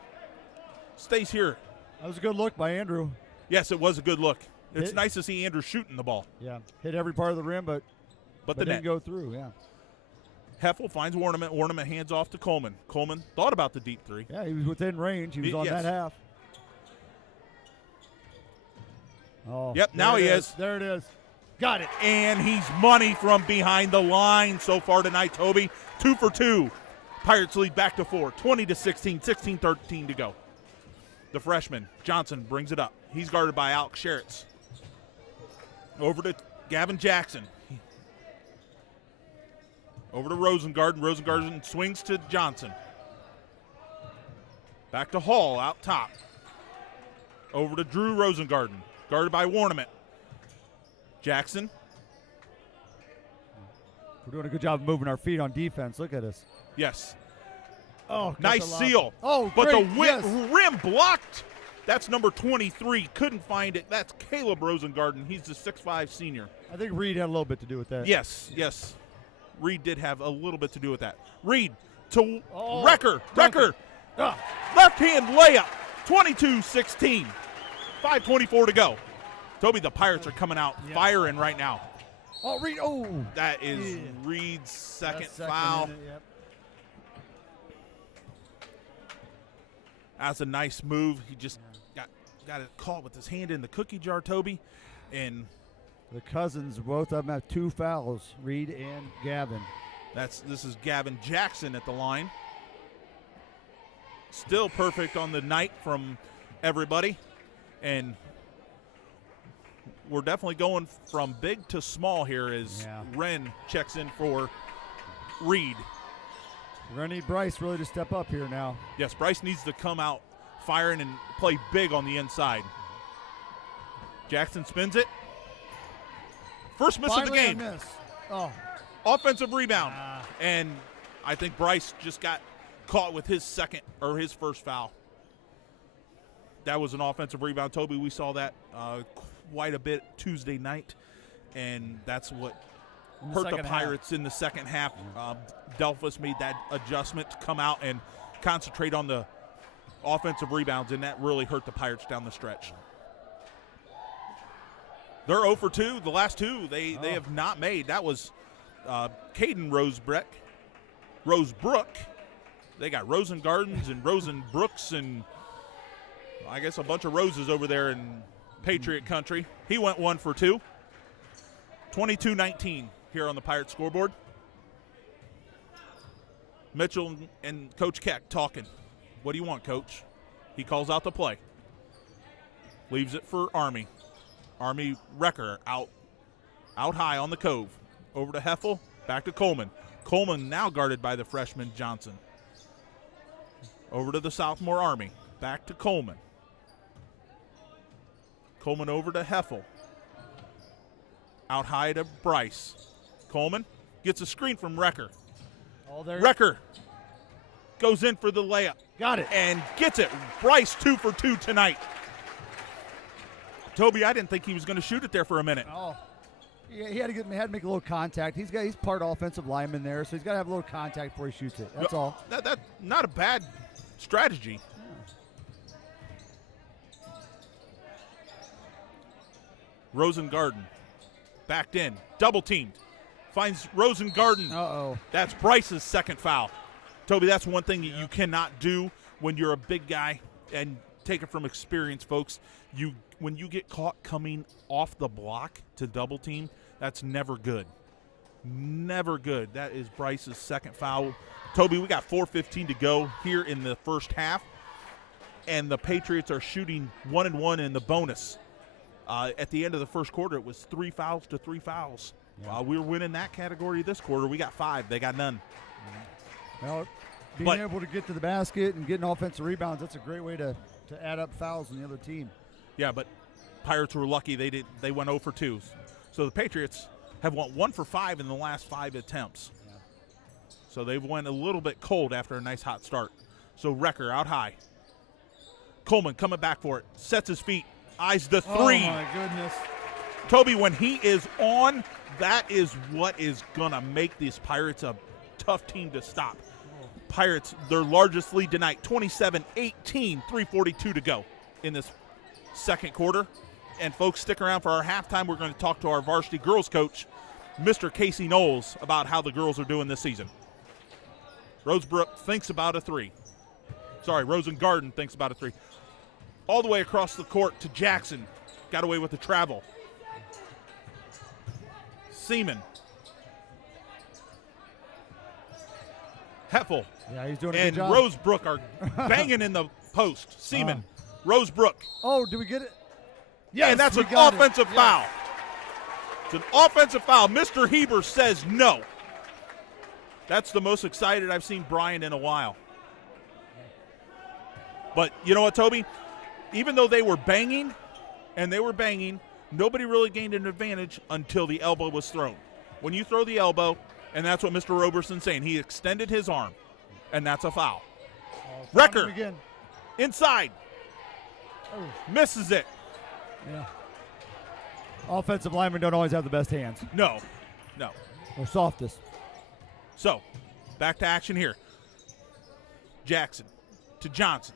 Stays here. That was a good look by Andrew. Yes, it was a good look. It's nice to see Andrew shooting the ball. Yeah, hit every part of the rim, but the didn't net. go through, yeah. Heffel finds Warnament. Warnament hands off to Coleman. Coleman thought about the deep three. Yeah, he was within range. He was on yes. that half. Oh, Yep, now he is. There it is. Got it. And he's money from behind the line so far tonight, Toby. 2 for 2. Pirates lead back to 4. 20-16, 16-13 to go. The freshman, Johnson, brings it up. He's guarded by Alex Sheritz. Over to Gavin Jackson. Over to Rosengarten. Rosengarten swings to Johnson. Back to Hall out top. Over to Drew Rosengarten. Guarded by Warnament. Jackson. We're doing a good job of moving our feet on defense. Look at us. Yes. Oh, Nice seal. Oh, but great. the rim blocked. That's number 23. Couldn't find it. That's Caleb Rosengarten. He's the 6'5 senior. I think Reed had a little bit to do with that. Yes, yes. Reed did have a little bit to do with that. Reed to Oh, Recker. Duncan. Recker. Left hand layup. 22-16. 5:24 to go. Toby, the Pirates are coming out firing right now. Oh, Reed. Oh. That is Reed's second That's second foul. in it, yep. That's a nice move. He just got it caught with his hand in the cookie jar, Toby. And The cousins, both of them have 2 fouls, Reed and Gavin. this is Gavin Jackson at the line. Still perfect on the night from everybody. And we're definitely going from big to small here as Wren checks in for Reed. We're going to need Bryce really to step up here now. Yes, Bryce needs to come out firing and play big on the inside. Jackson spins it. First miss Finally of the game. a miss. Oh. Offensive rebound. And I think Bryce just got caught with his first foul. That was an offensive rebound. Toby, we saw that quite a bit Tuesday night, and that's what hurt the Pirates in the second half. Delphus made that adjustment to come out and concentrate on the offensive rebounds, and that really hurt the Pirates down the stretch. They're 0 for 2. The last two they have not made. That was Caden Rosebrook. They got Rosengardens and Rosenbrooks and I guess a bunch of roses over there in Patriot country. He went 1 for 2. 22-19 here on the Pirates scoreboard. Mitchell and Coach Keck talking. What do you want, Coach? He calls out the play. Leaves it for Army. Army Recker out high on the cove. Over to Heffel, back to Coleman. Coleman now guarded by the freshman Johnson. Over to the sophomore Army. Back to Coleman. Coleman over to Heffel. Out high to Bryce. Coleman gets a screen from Recker. Recker goes in for the layup. Got it. And gets it. Bryce 2 for 2 tonight. Toby, I didn't think he was going to shoot it there for a minute. Oh, yeah, he had to make a little contact. He's part offensive lineman there, so he's got to have a little contact before he shoots it. That's all. That's not a bad strategy. Rosengarten backed in, double teamed, finds Rosengarten. Uh-oh. That's Bryce's second foul. Toby, that's one thing that you cannot do when you're a big guy, and take it from experience, folks. When you get caught coming off the block to double team, that's never good. Never good. That is Bryce's second foul. Toby, we got 4:15 to go here in the first half, and the Patriots are shooting 1-1 in the bonus. At the end of the first quarter, it was 3 fouls to 3 fouls. Yeah. We were winning that category this quarter. We got 5. They got none. Well, being able to get to the basket and getting offensive rebounds, that's a great way to add up fouls on the other team. Yeah, but Pirates were lucky. They went 0 for 2. So the Patriots have went 1 for 5 in the last 5 attempts. Yeah. So they've went a little bit cold after a nice hot start. So Wrecker out high. Coleman coming back for it. Sets his feet. Eyes the three. Oh, my goodness. Toby, when he is on, that is what is going to make these Pirates a tough team to stop. Pirates, their largest lead tonight, 27-18, 3:42 to go in this second quarter. And folks, stick around for our halftime. We're going to talk to our varsity girls coach, Mr. Casey Knowles, about how the girls are doing this season. Rosebrook thinks about a three. Sorry, Rosengarten thinks about a three. All the way across the court to Jackson. Got away with the travel. Seaman. Heffel. Yeah, he's doing a and good job. Rosebrook are banging in the post. Seaman. Rosebrook. Oh, did we get it? Yeah, and that's an offensive foul. It's an offensive foul. Mr. Heber says no. That's the most excited I've seen Brian in a while. But you know what, Toby? Even though they were banging, nobody really gained an advantage until the elbow was thrown. When you throw the elbow, and that's what Mr. Roberson's saying, he extended his arm, and that's a foul. Wrecker Again. inside. Oh. Misses it. Yeah. Offensive linemen don't always have the best hands. No. Or softest. So, back to action here. Jackson to Johnson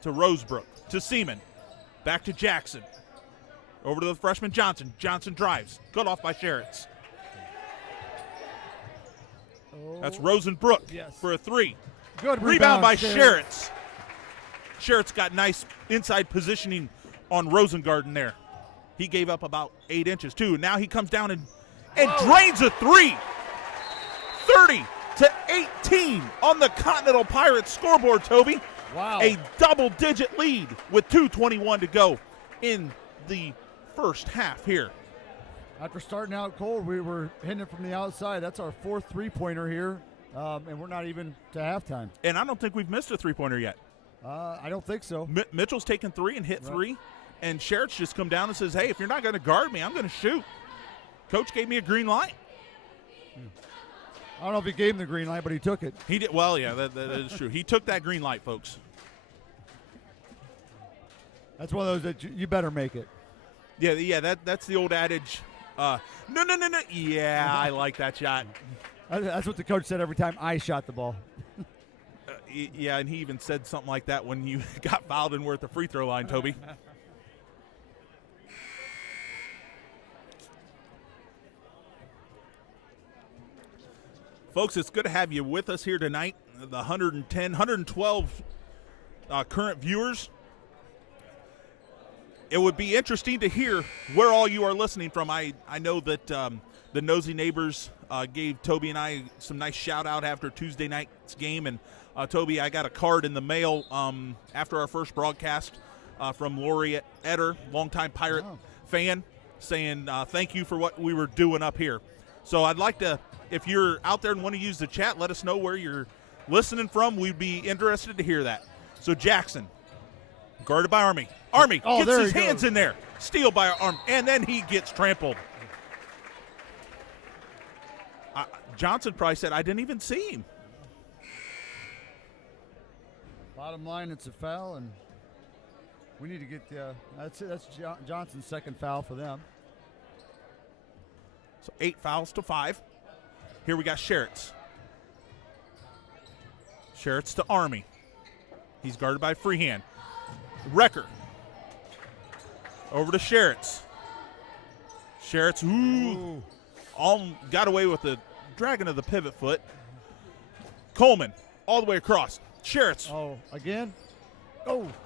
to Rosebrook to Seaman. Back to Jackson. Over to the freshman Johnson. Johnson drives. Cut off by Sherritts. That's Rosenbrook for a three. Good rebound by Sherritts. Sherritts got nice inside positioning on Rosengarten there. He gave up about 8 inches too. Now he comes down and drains a three. 30-18 on the Continental Pirates scoreboard, Toby. Wow. A double-digit lead with 2:21 to go in the first half here. After starting out cold, we were hitting it from the outside. That's our fourth three-pointer here, and we're not even to halftime. And I don't think we've missed a three-pointer yet. I don't think so. Mitchell's taken three and hit three, and Sherritts just come down and says, hey, if you're not going to guard me, I'm going to shoot. Coach gave me a green light. I don't know if he gave him the green light, but he took it. He did. Well, yeah, that is true. He took that green light, folks. That's one of those that you better make it. Yeah, that's the old adage. No. Yeah, I like that shot. That's what the coach said every time I shot the ball. Yeah, and he even said something like that when you got fouled and were at the free throw line, Toby. Folks, it's good to have you with us here tonight. The 112 current viewers. It would be interesting to hear where all you are listening from. I know that the Nosy Neighbors gave Toby and I some nice shout-out after Tuesday night's game. And, Toby, I got a card in the mail after our first broadcast from Lori Etter, longtime Pirate fan, saying thank you for what we were doing up here. So I'd like to, if you're out there and want to use the chat, let us know where you're listening from. We'd be interested to hear that. So Jackson, guarded by Army. Army gets his hands in there. Steal by Army. And then he gets trampled. Johnson probably said, I didn't even see him. Bottom line, it's a foul, and we need to get that's it. That's Johnson's second foul for them. So 8 fouls to 5. Here we got Sherritts. Sherritts to Army. He's guarded by Freehand. Wrecker. Over to Sherritts. Sherritts, got away with the dragging of the pivot foot. Coleman, all the way across. Sherritts. Oh, again?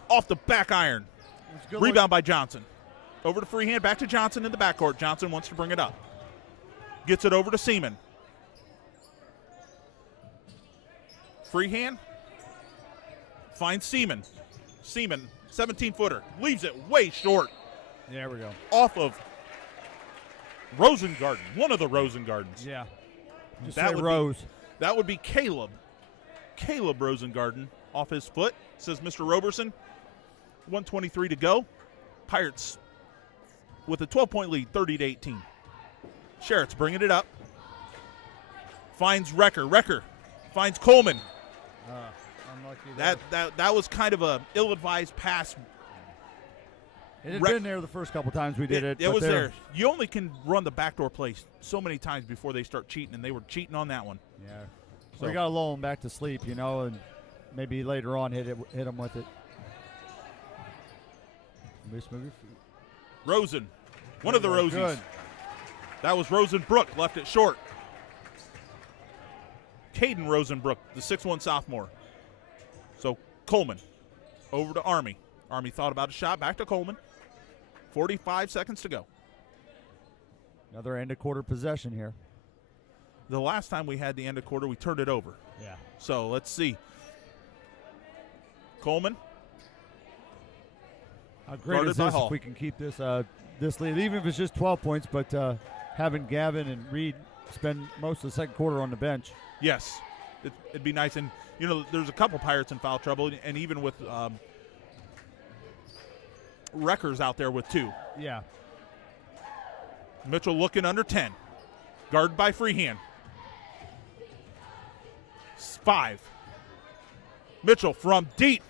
Off the back iron. Rebound by Johnson. Over to Freehand, back to Johnson in the backcourt. Johnson wants to bring it up. Gets it over to Seaman. Freehand finds Seaman. Seaman, 17-footer, leaves it way short. There we go. Off of Rosengarten, one of the Rosengardens. Yeah. Just that say would Rose. That would be Caleb. Caleb Rosengarten off his foot, says Mr. Roberson. 1:23 to go. Pirates with a 12-point lead, 30-18. Sherritts bringing it up. Finds Wrecker. Wrecker finds Coleman. Unlucky there. That was kind of a ill-advised pass. It had been there the first couple times we did it. It was there. You only can run the backdoor play so many times before they start cheating, and they were cheating on that one. Yeah. So So- we got to lull them back to sleep, and maybe later on hit them with it. Move your feet. Rosen, one of the Rosies. Good. That was Rosenbrook, left it short. Caden Rosenbrook, the 6'1 sophomore. So Coleman over to Army. Army thought about a shot, back to Coleman. 45 seconds to go. Another end of quarter possession here. The last time we had the end of quarter, we turned it over. Yeah. So let's see. Coleman. How great Guarded is by this Hall. if we can keep this lead, even if it's just 12 points, but having Gavin and Reed spend most of the second quarter on the bench. Yes, it'd be nice. And, there's a couple Pirates in foul trouble, and even with Wreckers out there with 2. Yeah. Mitchell looking under 10. Guarded by Freehand. 5. Mitchell from deep.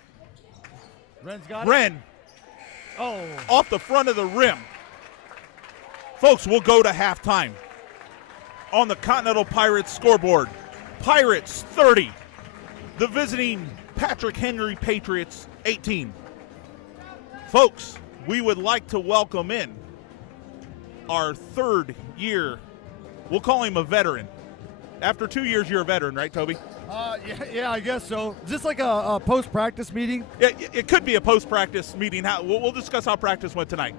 Ren's got it. Ren Oh. off the front of the rim. Folks, we'll go to halftime. On the Continental Pirates scoreboard, Pirates 30. The visiting Patrick Henry Patriots 18. Folks, we would like to welcome in our 3rd year. We'll call him a veteran. After 2 years, you're a veteran, right, Toby? Yeah, I guess so. Is this like a post-practice meeting? It could be a post-practice meeting. We'll discuss how practice went tonight.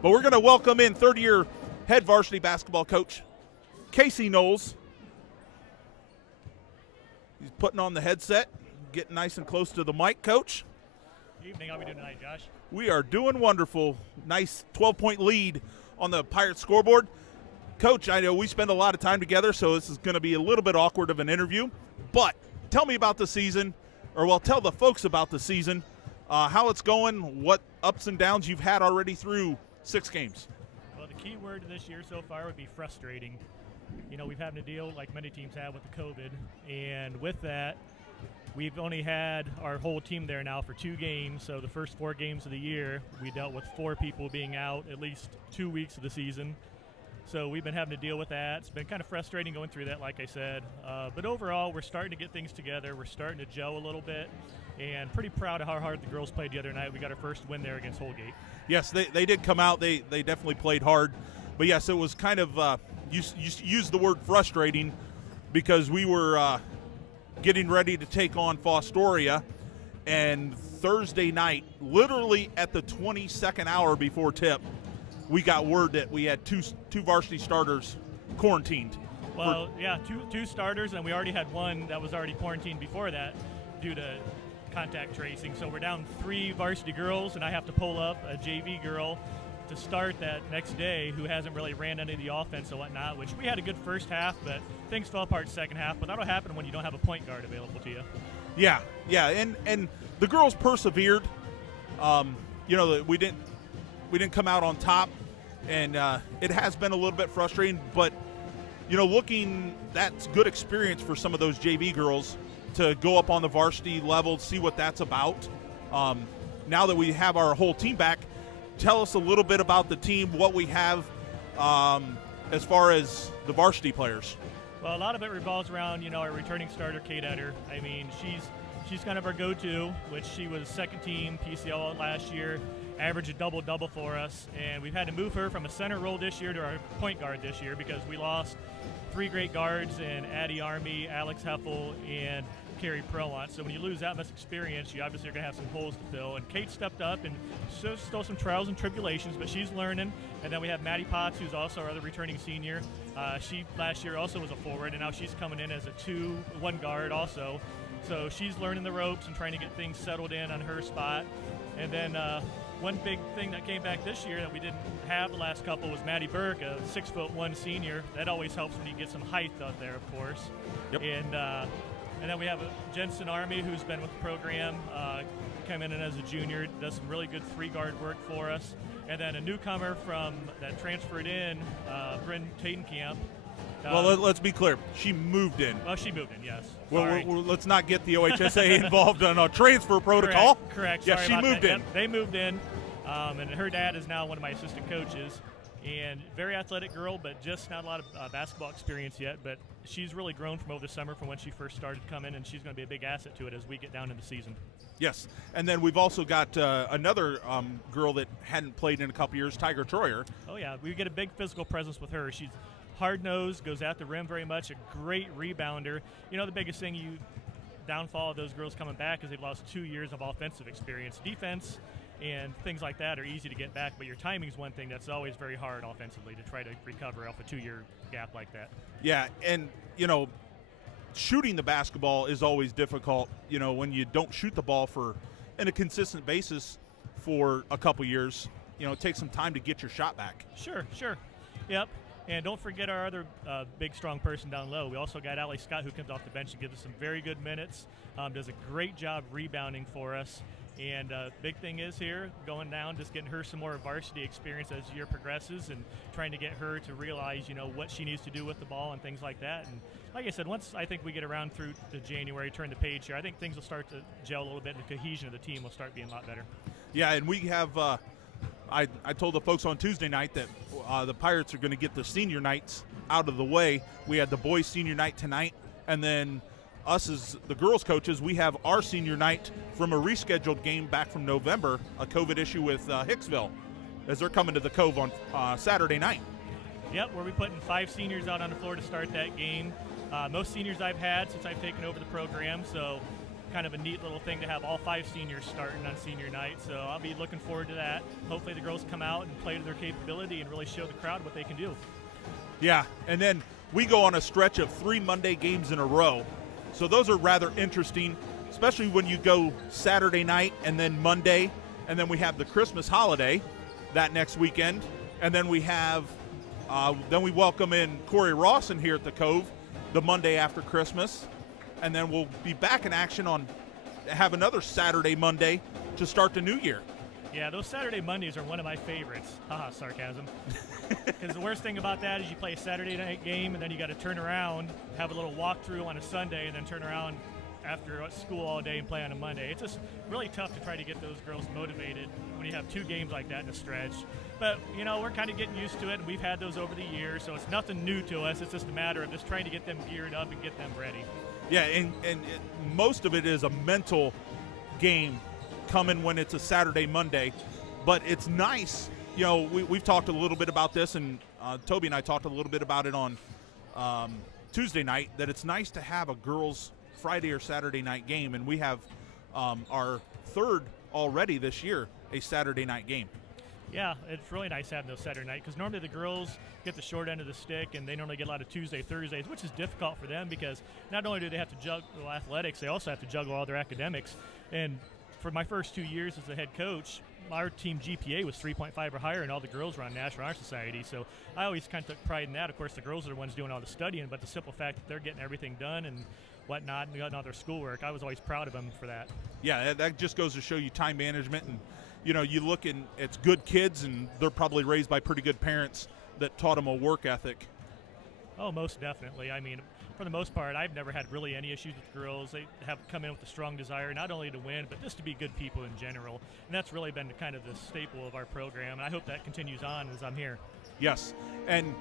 But we're going to welcome in 3rd-year head varsity basketball coach, Casey Knowles. He's putting on the headset, getting nice and close to the mic, Coach. Good evening. How are we doing tonight, Josh? We are doing wonderful. Nice 12-point lead on the Pirates scoreboard. Coach, I know we spend a lot of time together, so this is going to be a little bit awkward of an interview. But tell me about the season, tell the folks about the season, how it's going, what ups and downs you've had already through 6 games. Well, the key word this year so far would be frustrating. We've had to deal, like many teams have, with the COVID. And with that, we've only had our whole team there now for 2 games. So the first 4 games of the year, we dealt with 4 people being out at least 2 weeks of the season. So we've been having to deal with that. It's been kind of frustrating going through that, like I said. But overall, we're starting to get things together. We're starting to gel a little bit. And pretty proud of how hard the girls played the other night. We got our first win there against Holgate. Yes, they did come out. They definitely played hard. But, yes, it was kind of you used the word frustrating because we were getting ready to take on Fostoria. And Thursday night, literally at the 22nd hour before tip, we got word that we had two varsity starters quarantined. Well, yeah, two starters, and we already had one that was already quarantined before that due to contact tracing. So we're down 3 varsity girls, and I have to pull up a JV girl to start that next day who hasn't really ran any of the offense and whatnot, which we had a good first half, but things fell apart second half. But that'll happen when you don't have a point guard available to you. Yeah, and the girls persevered. We didn't come out on top, and it has been a little bit frustrating. But that's good experience for some of those JV girls to go up on the varsity level, see what that's about. Now that we have our whole team back, tell us a little bit about the team, what we have as far as the varsity players. Well, a lot of it revolves around, our returning starter, Kate Etter. I mean, she's kind of our go-to, which she was second team PCL last year, averaged a double-double for us, and we've had to move her from a center role this year to our point guard this year because we lost 3 great guards in Addie Army, Alex Heffel, and Carrie Prolant. So when you lose that much experience, you obviously are going to have some holes to fill. And Kate stepped up and still some trials and tribulations, but she's learning. And then we have Maddie Potts, who's also our other returning senior. She last year also was a forward, and now she's coming in as a 2-1 guard also. So she's learning the ropes and trying to get things settled in on her spot. And then one big thing that came back this year that we didn't have the last couple was Maddie Burke, a 6'1" senior. That always helps when you get some height out there, of course. Yep. And then we have Jensen Army, who's been with the program, came in as a junior, does some really good 3-guard work for us. And then a newcomer that transferred in, Bryn Tatenkamp, Let's be clear. She moved in. Well, she moved in, yes. Well, let's not get the OHSA involved in a transfer protocol. Correct. Yeah, Sorry she about moved that. in. Yep, they moved in, and her dad is now one of my assistant coaches. And very athletic girl, but just not a lot of basketball experience yet. But she's really grown from over the summer from when she first started coming, and she's going to be a big asset to it as we get down into the season. Yes, and then we've also got another girl that hadn't played in a couple years, Tiger Troyer. Oh, yeah. We get a big physical presence with her. She's hard-nosed, goes at the rim very much, a great rebounder. You know, the biggest thing downfall of those girls coming back is they've lost 2 years of offensive experience. Defense and things like that are easy to get back, but your timing is one thing that's always very hard offensively to try to recover off a 2-year gap like that. Yeah, and, shooting the basketball is always difficult, when you don't shoot the ball in a consistent basis for a couple years. It takes some time to get your shot back. Sure. Yep. And don't forget our other big, strong person down low. We also got Allie Scott, who comes off the bench and gives us some very good minutes, does a great job rebounding for us. And big thing is here, going down, just getting her some more varsity experience as the year progresses and trying to get her to realize, what she needs to do with the ball and things like that. And like I said, once I think we get around through to January, turn the page here, I think things will start to gel a little bit and the cohesion of the team will start being a lot better. Yeah, and we have I told the folks on Tuesday night that the Pirates are going to get the senior nights out of the way. We had the boys' senior night tonight, and then us as the girls' coaches, we have our senior night from a rescheduled game back from November, a COVID issue with Hicksville, as they're coming to the Cove on Saturday night. Yep, where we putting 5 seniors out on the floor to start that game. Most seniors I've had since I've taken over the program, so kind of a neat little thing to have all 5 seniors starting on senior night. So I'll be looking forward to that. Hopefully the girls come out and play to their capability and really show the crowd what they can do. Yeah, and then we go on a stretch of 3 Monday games in a row. So those are rather interesting, especially when you go Saturday night and then Monday, and then we have the Christmas holiday that next weekend, and then we have then we welcome in Corey Rawson here at the Cove the Monday after Christmas, and then we'll be back in action have another Saturday, Monday to start the new year. Yeah, those Saturday Mondays are one of my favorites. Haha, sarcasm. Because the worst thing about that is you play a Saturday night game and then you got to turn around, have a little walkthrough on a Sunday, and then turn around after school all day and play on a Monday. It's just really tough to try to get those girls motivated when you have 2 games like that in a stretch. But, we're kind of getting used to it, and we've had those over the years, so it's nothing new to us. It's just a matter of just trying to get them geared up and get them ready. Yeah, and most of it is a mental game coming when it's a Saturday, Monday. But it's nice, we've talked a little bit about this, and Toby and I talked a little bit about it on Tuesday night, that it's nice to have a girls' Friday or Saturday night game, and we have our 3rd already this year, a Saturday night game. Yeah, it's really nice having those Saturday night because normally the girls get the short end of the stick and they normally get a lot of Tuesday, Thursdays, which is difficult for them because not only do they have to juggle athletics, they also have to juggle all their academics. And for my first 2 years as the head coach, our team GPA was 3.5 or higher, and all the girls were on National Honor Society. So I always kind of took pride in that. Of course, the girls are the ones doing all the studying, but the simple fact that they're getting everything done and whatnot and getting all their schoolwork, I was always proud of them for that. Yeah, that just goes to show you time management. And, you look and it's good kids, and they're probably raised by pretty good parents that taught them a work ethic. Oh, most definitely. I mean, for the most part, I've never had really any issues with girls. They have come in with a strong desire not only to win, but just to be good people in general. And that's really been kind of the staple of our program, and I hope that continues on as I'm here. Yes, and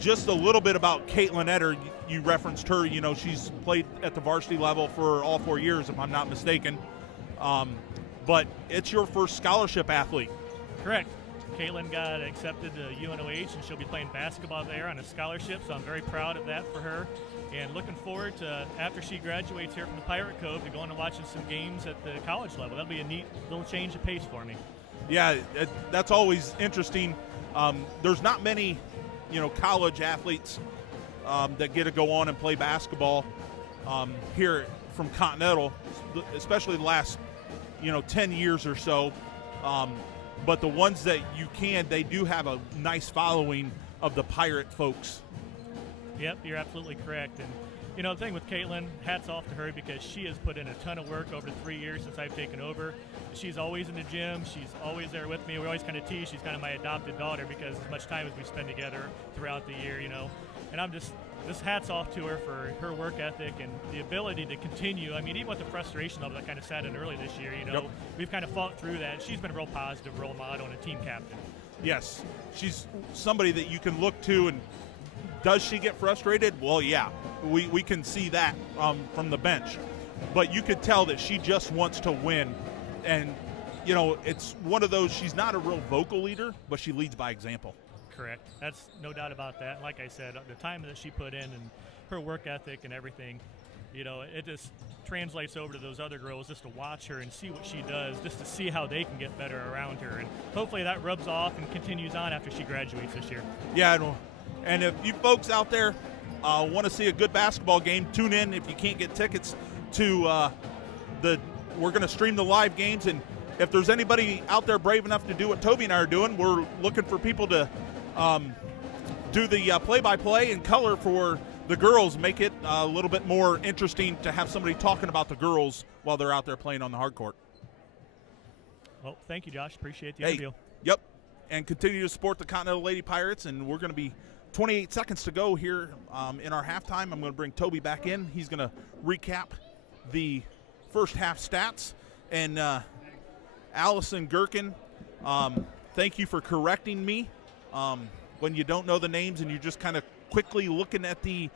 just a little bit about Caitlin Etter. You referenced her. She's played at the varsity level for all 4 years, if I'm not mistaken. But it's your first scholarship athlete. Correct. Caitlin got accepted to UNOH, and she'll be playing basketball there on a scholarship, so I'm very proud of that for her. And looking forward to, after she graduates here from the Pirate Cove, to going and watching some games at the college level. That'll be a neat little change of pace for me. Yeah, that's always interesting. There's not many, college athletes that get to go on and play basketball here from Continental, especially the last, 10 years or so. But the ones that you can, they do have a nice following of the Pirate folks. Yep, you're absolutely correct. And, the thing with Caitlin, hats off to her because she has put in a ton of work over the 3 years since I've taken over. She's always in the gym. She's always there with me. We always kind of tease she's kind of my adopted daughter because as much time as we spend together throughout the year, And I'm just hats off to her for her work ethic and the ability to continue. I mean, even with the frustration of that kind of sat in early this year, Yep. we've kind of fought through that. She's been a real positive role model and a team captain. Yes, she's somebody that you can look to. And does she get frustrated? Well, yeah, we can see that from the bench. But you could tell that she just wants to win. And, it's one of those, she's not a real vocal leader, but she leads by example. Correct. That's no doubt about that. Like I said, the time that she put in and her work ethic and everything, it just translates over to those other girls just to watch her and see what she does, just to see how they can get better around her. And hopefully that rubs off and continues on after she graduates this year. Yeah, and if you folks out there want to see a good basketball game, tune in if you can't get tickets to we're going to stream the live games. And if there's anybody out there brave enough to do what Toby and I are doing, we're looking for people to do the play-by-play in color for the girls, make it a little bit more interesting to have somebody talking about the girls while they're out there playing on the hard court. Well, thank you, Josh. Appreciate the interview. Yep, and continue to support the Continental Lady Pirates, and we're going to be 28 seconds to go here in our halftime. I'm going to bring Toby back in. He's going to recap the first half stats. And Allison Gherkin, thank you for correcting me. When you don't know the names and you're just kind of quickly looking at the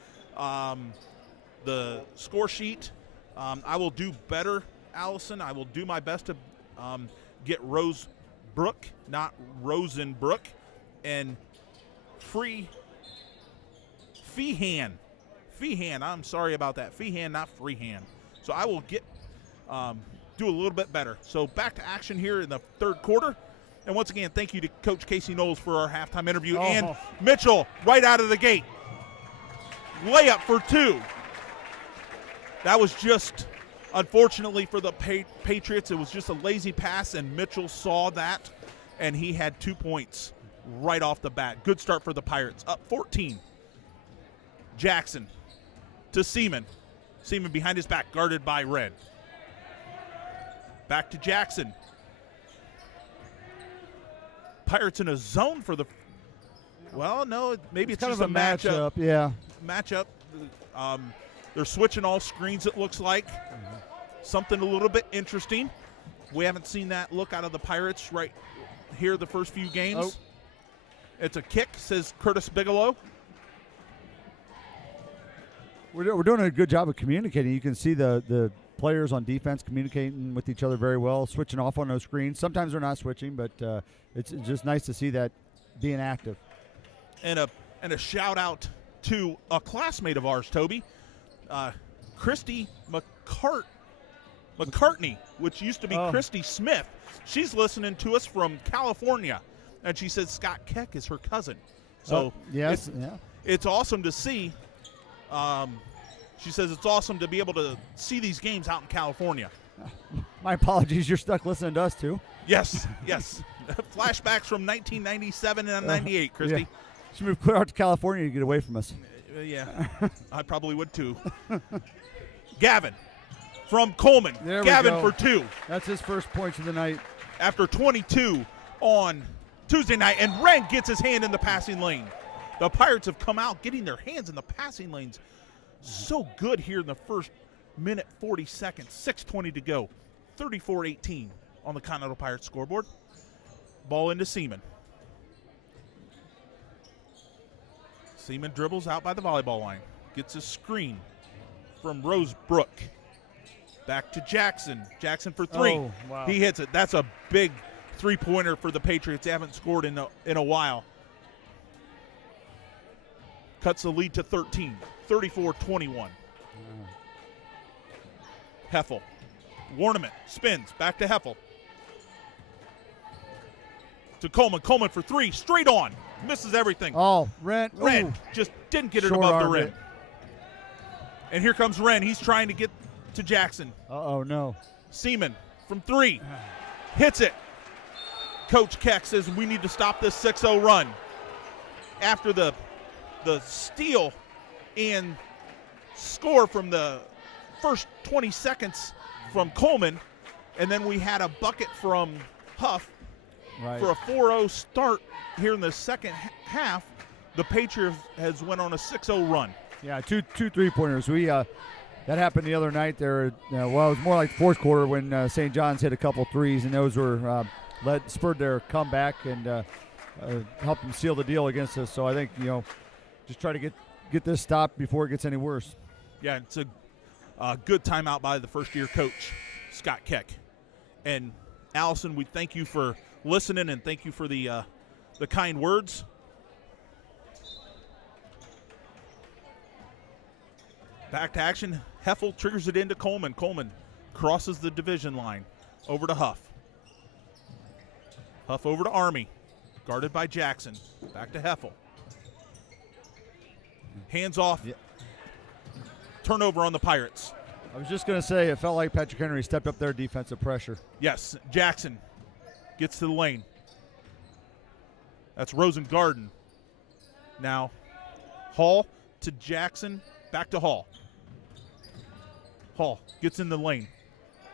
score sheet, I will do better, Allison. I will do my best to get Rosebrook, not Rosenbrook, and Feehan. I'm sorry about that. Feehan, not Freehand. So I will get do a little bit better. So back to action here in the third quarter. And once again, thank you to Coach Casey Knowles for our halftime interview. And Mitchell, right out of the gate, layup for two. That was just, unfortunately for the Patriots, it was just a lazy pass, and Mitchell saw that, and he had 2 points right off the bat. Good start for the Pirates. Up 14. Jackson to Seaman. Seaman behind his back, guarded by Red. Back to Jackson. Pirates in a zone for the maybe it's kind just of a matchup. Yeah, matchup. They're switching all screens, it looks like. Something a little bit interesting. We haven't seen that look out of the Pirates right here the first few games. It's a kick, says Curtis Bigelow. We're doing a good job of communicating. You can see the players on defense communicating with each other very well, switching off on those screens. Sometimes they're not switching, but it's just nice to see that being active. And a shout out to a classmate of ours, Toby, Christy McCartney, which used to be Christy Smith. She's listening to us from California, and she said Scott Keck is her cousin. So it's awesome to see. She says it's awesome to be able to see these games out in California. My apologies. You're stuck listening to us, too. Yes. Flashbacks from 1997 and 98, Christy. Yeah. She moved clear out to California to get away from us. Yeah, I probably would, too. Gavin from Coleman. Gavin for two. That's his first points of the night. After 22 on Tuesday night, and Wren gets his hand in the passing lane. The Pirates have come out getting their hands in the passing lanes so good here in the first minute 40 seconds. 6:20 to go. 34-18 on the Continental Pirates scoreboard. Ball into Seaman. Seaman dribbles out by the volleyball line. Gets a screen from Rosebrook. Back to Jackson. Jackson for three. Oh, wow. He hits it. That's a big three-pointer for the Patriots. They haven't scored in a while. Cuts the lead to 13. 34-21. Heffel. Warnament spins back to Heffel. To Coleman. Coleman for three. Straight on. Misses everything. Wren. Wren just didn't get it Short above the armed rim. it. And here comes Wren. He's trying to get to Jackson. No. Seaman from three. Hits it. Coach Keck says we need to stop this 6-0 run. After the steal and score from the first 20 seconds from Coleman, and then we had a bucket from Huff for a 4-0 start here in the second half. the Patriots has went on a 6-0 run. Yeah, two 3-pointers. We that happened the other night. There, well, it was more like the fourth quarter when St. John's hit a couple threes, and those were spurred their comeback and helped them seal the deal against us. So I think just try to get this stopped before it gets any worse. Yeah, it's a good timeout by the first-year coach, Scott Keck. And Allison, we thank you for listening and thank you for the kind words. Back to action. Heffel triggers it into Coleman. Coleman crosses the division line over to Huff. Huff over to Army, guarded by Jackson. Back to Heffel. Hands off. Yeah. Turnover on the Pirates. I was just going to say, it felt like Patrick Henry stepped up their defensive pressure. Yes, Jackson gets to the lane. That's Rosengarten. Now, Hall to Jackson, back to Hall. Hall gets in the lane.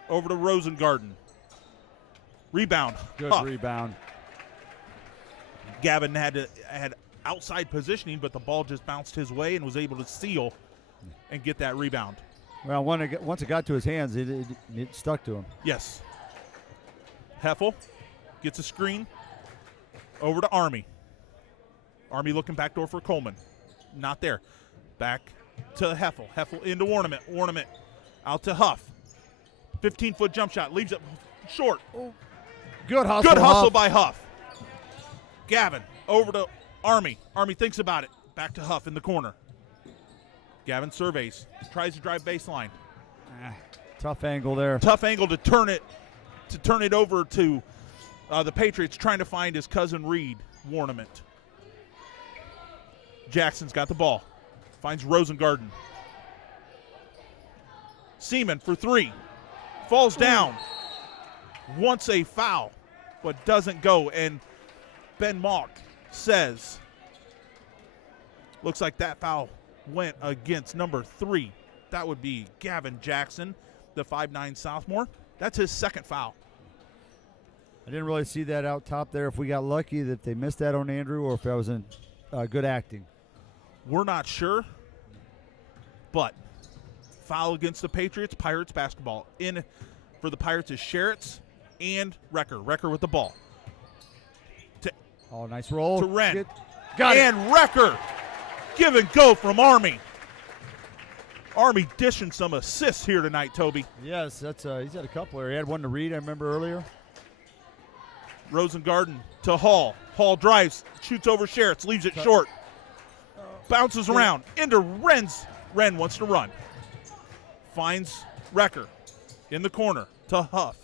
Over to Rosengarten. Rebound. Good Huff. rebound. Gavin had outside positioning, but the ball just bounced his way and was able to seal and get that rebound. Well, once it got to his hands, it stuck to him. Yes. Heffel gets a screen over to Army. Army looking backdoor for Coleman. Not there. Back to Heffel. Heffel into Ornament. Ornament out to Huff. 15-foot jump shot. Leaves it short. Good hustle. Good hustle Huff. by Huff. Gavin over to Army. Army thinks about it. Back to Huff in the corner. Gavin surveys. Tries to drive baseline. Tough angle there. Tough angle to turn it over to the Patriots, trying to find his cousin Reed, Warnament. Jackson's got the ball. Finds Rosengarten. Seaman for three. Falls down. Wants a foul, but doesn't go. And Ben Mock says, looks like that foul went against number 3. That would be Gavin Jackson, the 5'9" sophomore. That's his second foul. I didn't really see that out top there. If we got lucky that they missed that on Andrew or if that was in good acting. We're not sure, but foul against the Patriots. Pirates basketball. In for the Pirates is Sherritts and Recker. Recker with the ball. Oh, nice roll. To Wren. Got and it. Recker. Give and go from Army. Army dishing some assists here tonight, Toby. Yes, that's he's had a couple there. He had one to Reed, I remember earlier. Rosengarten to Hall. Hall drives, shoots over Sherritts, leaves it short. Bounces around into Wren's. Wren wants to run. Finds Recker in the corner to Huff.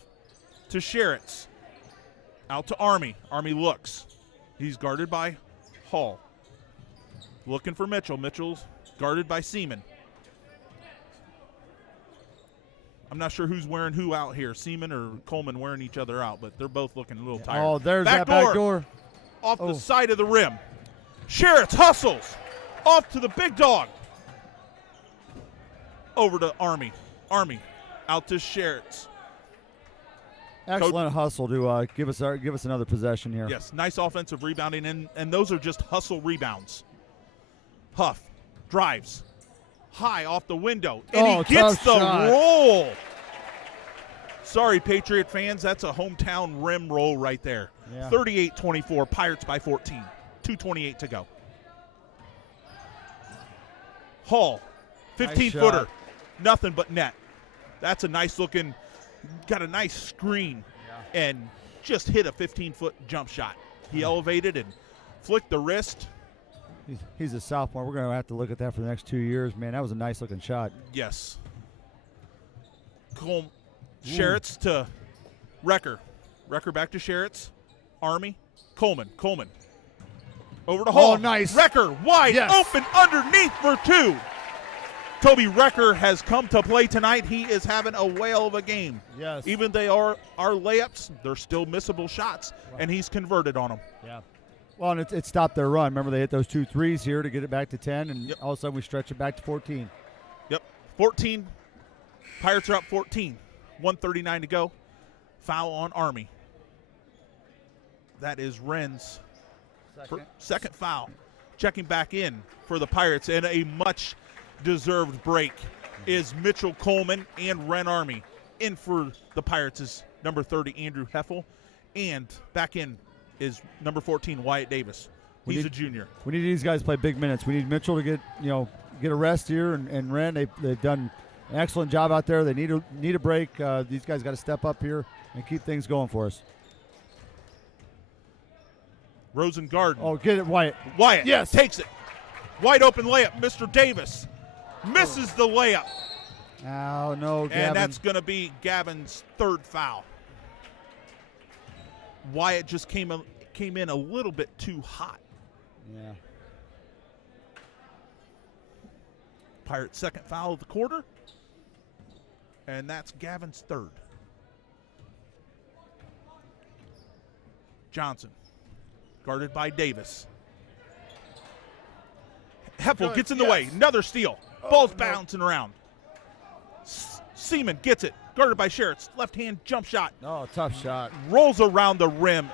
To Sherritts. Out to Army. Army looks. He's guarded by Hall. Looking for Mitchell. Mitchell's guarded by Seaman. I'm not sure who's wearing who out here, Seaman or Coleman wearing each other out, but they're both looking a little tired. Oh, there's that back door. Off the side of the rim. Sherritts hustles. Off to the big dog. Over to Army. Army out to Sherritts. Excellent hustle to give us another possession here. Yes, nice offensive rebounding, and those are just hustle rebounds. Huff drives high off the window, and he gets the roll. Sorry, Patriot fans, that's a hometown rim roll right there. Yeah. 38-24, Pirates by 14. 2:28 to go. Hall, 15-footer, nothing but net. That's a nice looking, got a nice screen, and just hit a 15-foot jump shot. He elevated and flicked the wrist. He's a sophomore. We're going to have to look at that for the next 2 years. Man, that was a nice looking shot. Yes. Sherritts to Recker. Recker back to Sherritts. Army. Coleman. Over to Hall. Oh, nice. Recker wide open underneath for 2. Toby Recker has come to play tonight. He is having a whale of a game. Yes. Even they are our layups, they're still missable shots, and he's converted on them. Yeah. Well, and it stopped their run. Remember, they hit those 2 threes here to get it back to 10, and all of a sudden we stretch it back to 14. Yep. 14. Pirates are up 14. 1:39 to go. Foul on Army. That is Wren's second foul. checking back in for the Pirates, and a much-deserved break is Mitchell Coleman and Ren Army. In for the Pirates is number 30, Andrew Heffel, and back in is number 14, Wyatt Davis. He's a junior. We need these guys to play big minutes. We need Mitchell to get a rest here, and Ren, they've done an excellent job out there. They need a break. These guys got to step up here and keep things going for us. Rosengarten. Oh, get it, Wyatt. Wyatt Yes. takes it. Wide open layup. Mr. Davis misses the layup. Oh, no, Gavin. And that's going to be Gavin's third foul. Wyatt just came in a little bit too hot. Yeah. Pirates' second foul of the quarter. And that's Gavin's third. Johnson, guarded by Davis. Heffel gets in the way. Another steal. Ball's bouncing around. Seaman gets it. Guarded by Sherritts. Left-hand jump shot. Oh, tough shot. Rolls around the rim.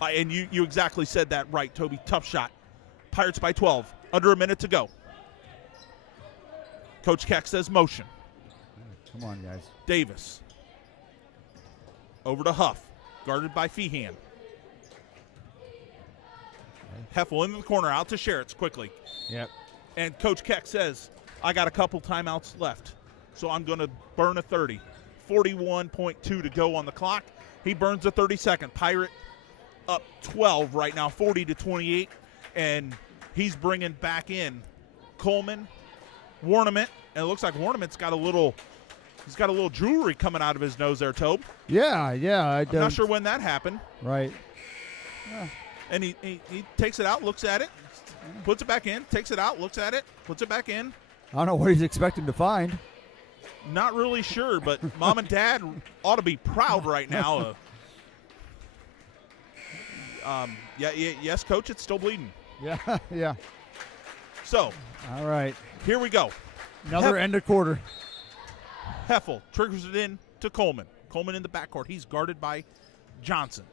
And you exactly said that right, Toby. Tough shot. Pirates by 12. Under a minute to go. Coach Keck says motion. Come on, guys. Davis. Over to Huff. Guarded by Feehan. Heffel into the corner. Out to Sherritts quickly. Yep. And Coach Keck says, I got a couple timeouts left, so I'm going to burn a 30. 41.2 to go on the clock. He burns a 30-second. Pirate up 12 right now, 40-28, and he's bringing back in Coleman, Warnament, and it looks like Warnament's got a little jewelry coming out of his nose there, Tobe. Yeah. I'm not sure when that happened. Right. And he takes it out, looks at it, puts it back in, takes it out, looks at it, puts it back in. I don't know what he's expecting to find. Not really sure, but Mom and Dad ought to be proud right now. Yes, Coach, it's still bleeding. Yeah. So, all right. Here we go. Another end of quarter. Heffel triggers it in to Coleman. Coleman in the backcourt. He's guarded by Johnson.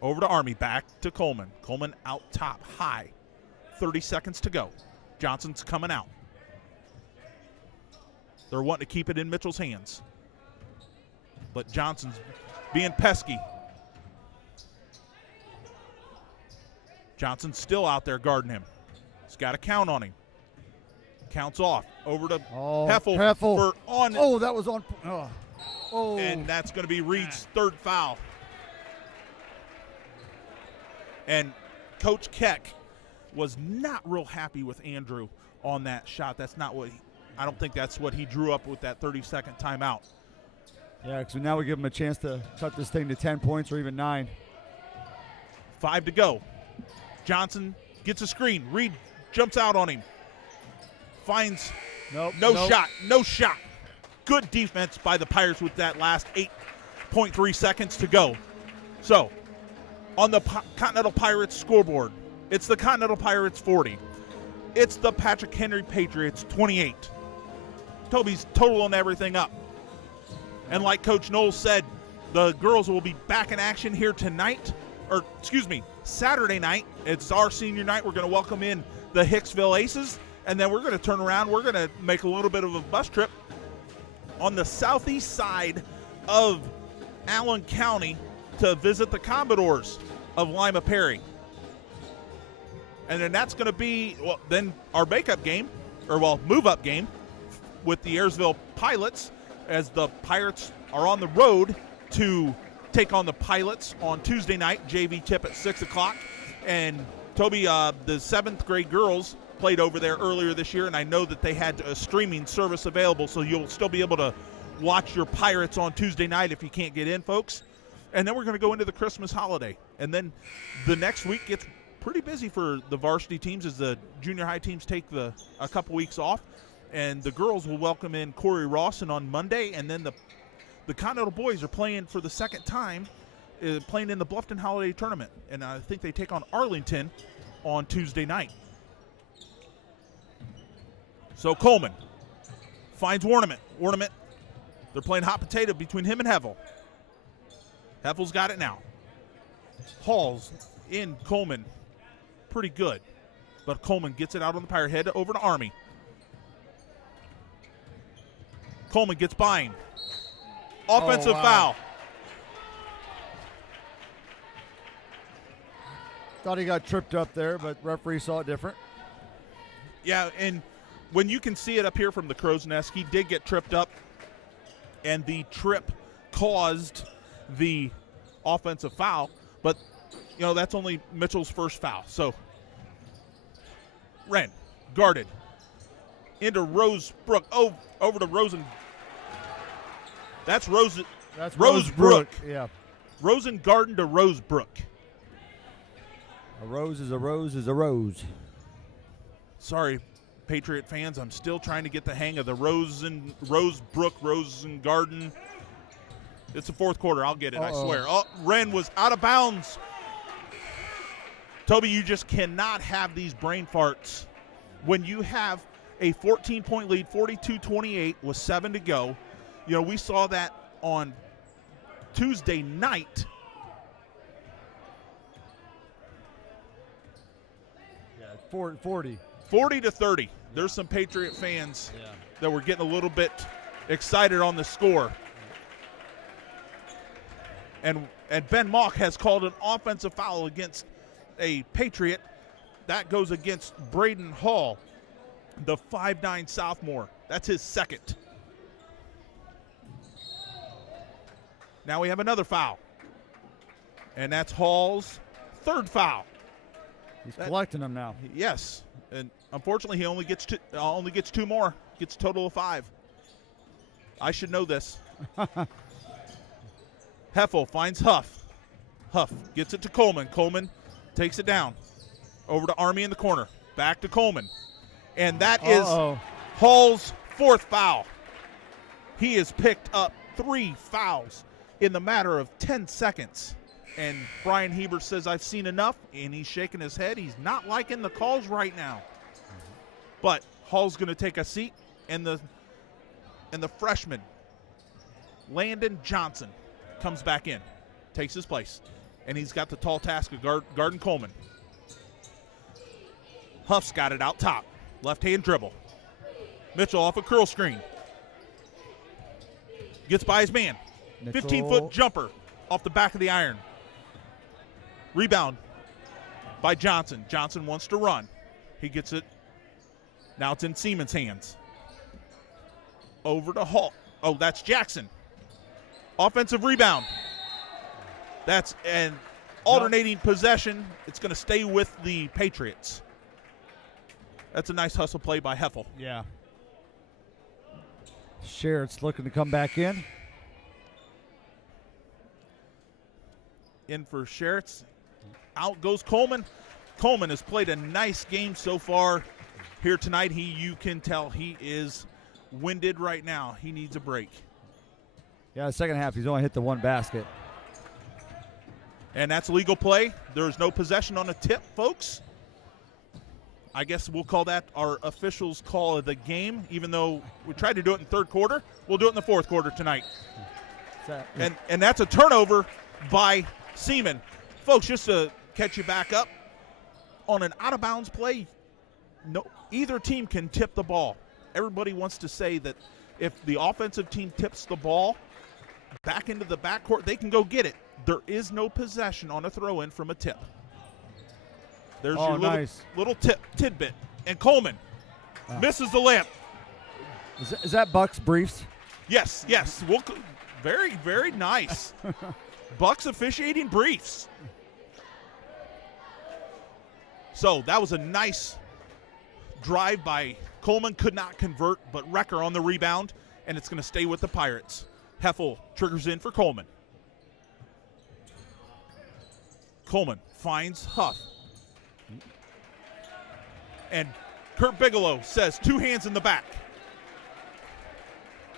Over to Army, back to Coleman. Coleman out top, high. 30 seconds to go. Johnson's coming out. They're wanting to keep it in Mitchell's hands. But Johnson's being pesky. Johnson's still out there guarding him. He's got to count on him. Counts off. Over to Heffel. For on. Oh, that was on. Oh. And that's going to be Reed's third foul. And Coach Keck was not real happy with Andrew on that shot. That's not what I don't think that's what he drew up with that 30-second timeout. Yeah, because now we give him a chance to cut this thing to 10 points or even 9. 5 to go. Johnson gets a screen. Reed jumps out on him. Finds no shot. Good defense by the Pirates with that last 8.3 seconds to go. So, on the Continental Pirates scoreboard, it's the Continental Pirates 40. It's the Patrick Henry Patriots 28. Toby's totaling everything up. And like Coach Knowles said, the girls will be back in action here Saturday night. It's our senior night. We're going to welcome in the Hicksville Aces, and then we're going to turn around. We're going to make a little bit of a bus trip on the southeast side of Allen County to visit the Commodores of Lima Perry. And then that's going to be, then our move-up game with the Ayersville Pilots, as the Pirates are on the road to take on the Pilots on Tuesday night, JV tip at 6 o'clock. And Toby, the 7th grade girls played over there earlier this year, and I know that they had a streaming service available, so you'll still be able to watch your Pirates on Tuesday night if you can't get in, folks. And then we're going to go into the Christmas holiday. And then the next week gets pretty busy for the varsity teams as the junior high teams take a couple weeks off. And the girls will welcome in Corey Rawson on Monday. And then the Continental boys are playing for the second time, playing in the Bluffton Holiday Tournament. And I think they take on Arlington on Tuesday night. So Coleman finds Warnament. They're playing hot potato between him and Heffel. Heffel's got it now. Halls in Coleman pretty good. But Coleman gets it out on the Pirate head over to Army. Coleman gets by him. Offensive foul. Thought he got tripped up there, but referee saw it different. Yeah, and when you can see it up here from the crow's nest, he did get tripped up, and the trip caused the offensive foul. But, you know, that's only Mitchell's first foul. So, Wren, guarded, into Rosebrook. Oh, over to Rosen. That's Rosebrook. Yeah. Rosengarten to Rosebrook. A rose is a rose is a rose. Sorry, Patriot fans. I'm still trying to get the hang of the Rosebrook, Rosengarten. It's the fourth quarter. I'll get it, I swear. Oh, Wren was out of bounds. Toby, you just cannot have these brain farts. When you have a 14-point lead, 42-28 with 7 to go. You know, we saw that on Tuesday night. Yeah, 40. 40-30. There's some Patriot fans that were getting a little bit excited on the score. And Ben Mock has called an offensive foul against a Patriot. That goes against Braden Hall, the 5'9" sophomore. That's his second. Now we have another foul. And that's Hall's third foul. He's collecting them now. Yes. And unfortunately he only gets two more. Gets a total of 5. I should know this. Heffel finds Huff. Huff gets it to Coleman. Coleman takes it down. Over to Army in the corner. Back to Coleman. And that is Hall's fourth foul. He has picked up 3 fouls in the matter of 10 seconds. And Brian Hebert says, I've seen enough, and he's shaking his head. He's not liking the calls right now. But Hall's going to take a seat, and the freshman, Landon Johnson, comes back in, takes his place, and he's got the tall task of guarding Coleman. Huff's got it out top. Left-hand dribble. Mitchell off a curl screen. Gets by his man. 15-foot jumper off the back of the iron. Rebound by Johnson. Johnson wants to run. He gets it. Now it's in Seaman's hands. Over to Hall. Oh, that's Jackson. Offensive rebound. That's an alternating possession. It's going to stay with the Patriots. That's a nice hustle play by Heffel. Yeah. Sherritt's looking to come back in. In for Sherritt's. Out goes Coleman. Coleman has played a nice game so far here tonight. You can tell he is winded right now. He needs a break. Yeah, the second half, he's only hit the one basket. And that's legal play. There's no possession on a tip, folks. I guess we'll call that our officials' call of the game. Even though we tried to do it in third quarter, we'll do it in the fourth quarter tonight. And that's a turnover by Seaman. Folks, just to catch you back up, on an out-of-bounds play, no, either team can tip the ball. Everybody wants to say that if the offensive team tips the ball back into the backcourt, they can go get it. There is no possession on a throw-in from a tip. There's your little tidbit. And Coleman misses the layup. Is that Buck's briefs? Yes. Very, very nice. Bucks officiating briefs. So that was a nice drive by Coleman. Could not convert, but Recker on the rebound, and it's going to stay with the Pirates. Heffel triggers in for Coleman. Coleman finds Huff. And Kurt Bigelow says 2 hands in the back.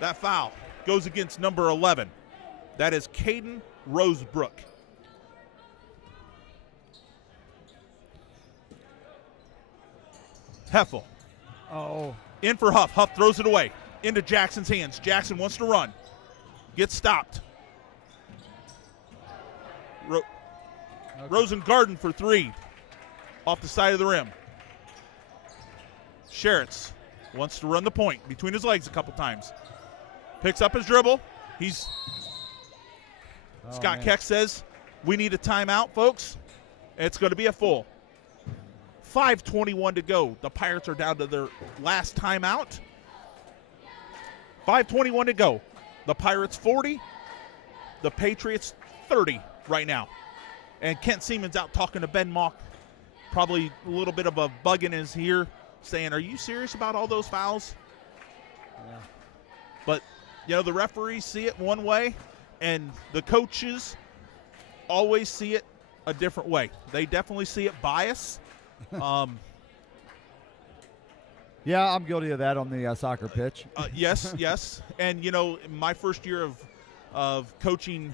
That foul goes against number 11. That is Caden Rosebrook. Heffel. In for Huff. Huff throws it away. Into Jackson's hands. Jackson wants to run. Gets stopped. Okay. Rosengarten for 3 off the side of the rim. Sherritts wants to run the point between his legs a couple times. Picks up his dribble. Scott Keck says, we need a timeout, folks. It's going to be a full. 5:21 to go. The Pirates are down to their last timeout. 5:21 to go. The Pirates 40, the Patriots 30 right now. And Kent Seaman's out talking to Ben Mock. Probably a little bit of a bug in his ear, saying, are you serious about all those fouls? Yeah. But, the referees see it one way, and the coaches always see it a different way. They definitely see it bias. Yeah, I'm guilty of that on the soccer pitch. Yes. And, my first year of coaching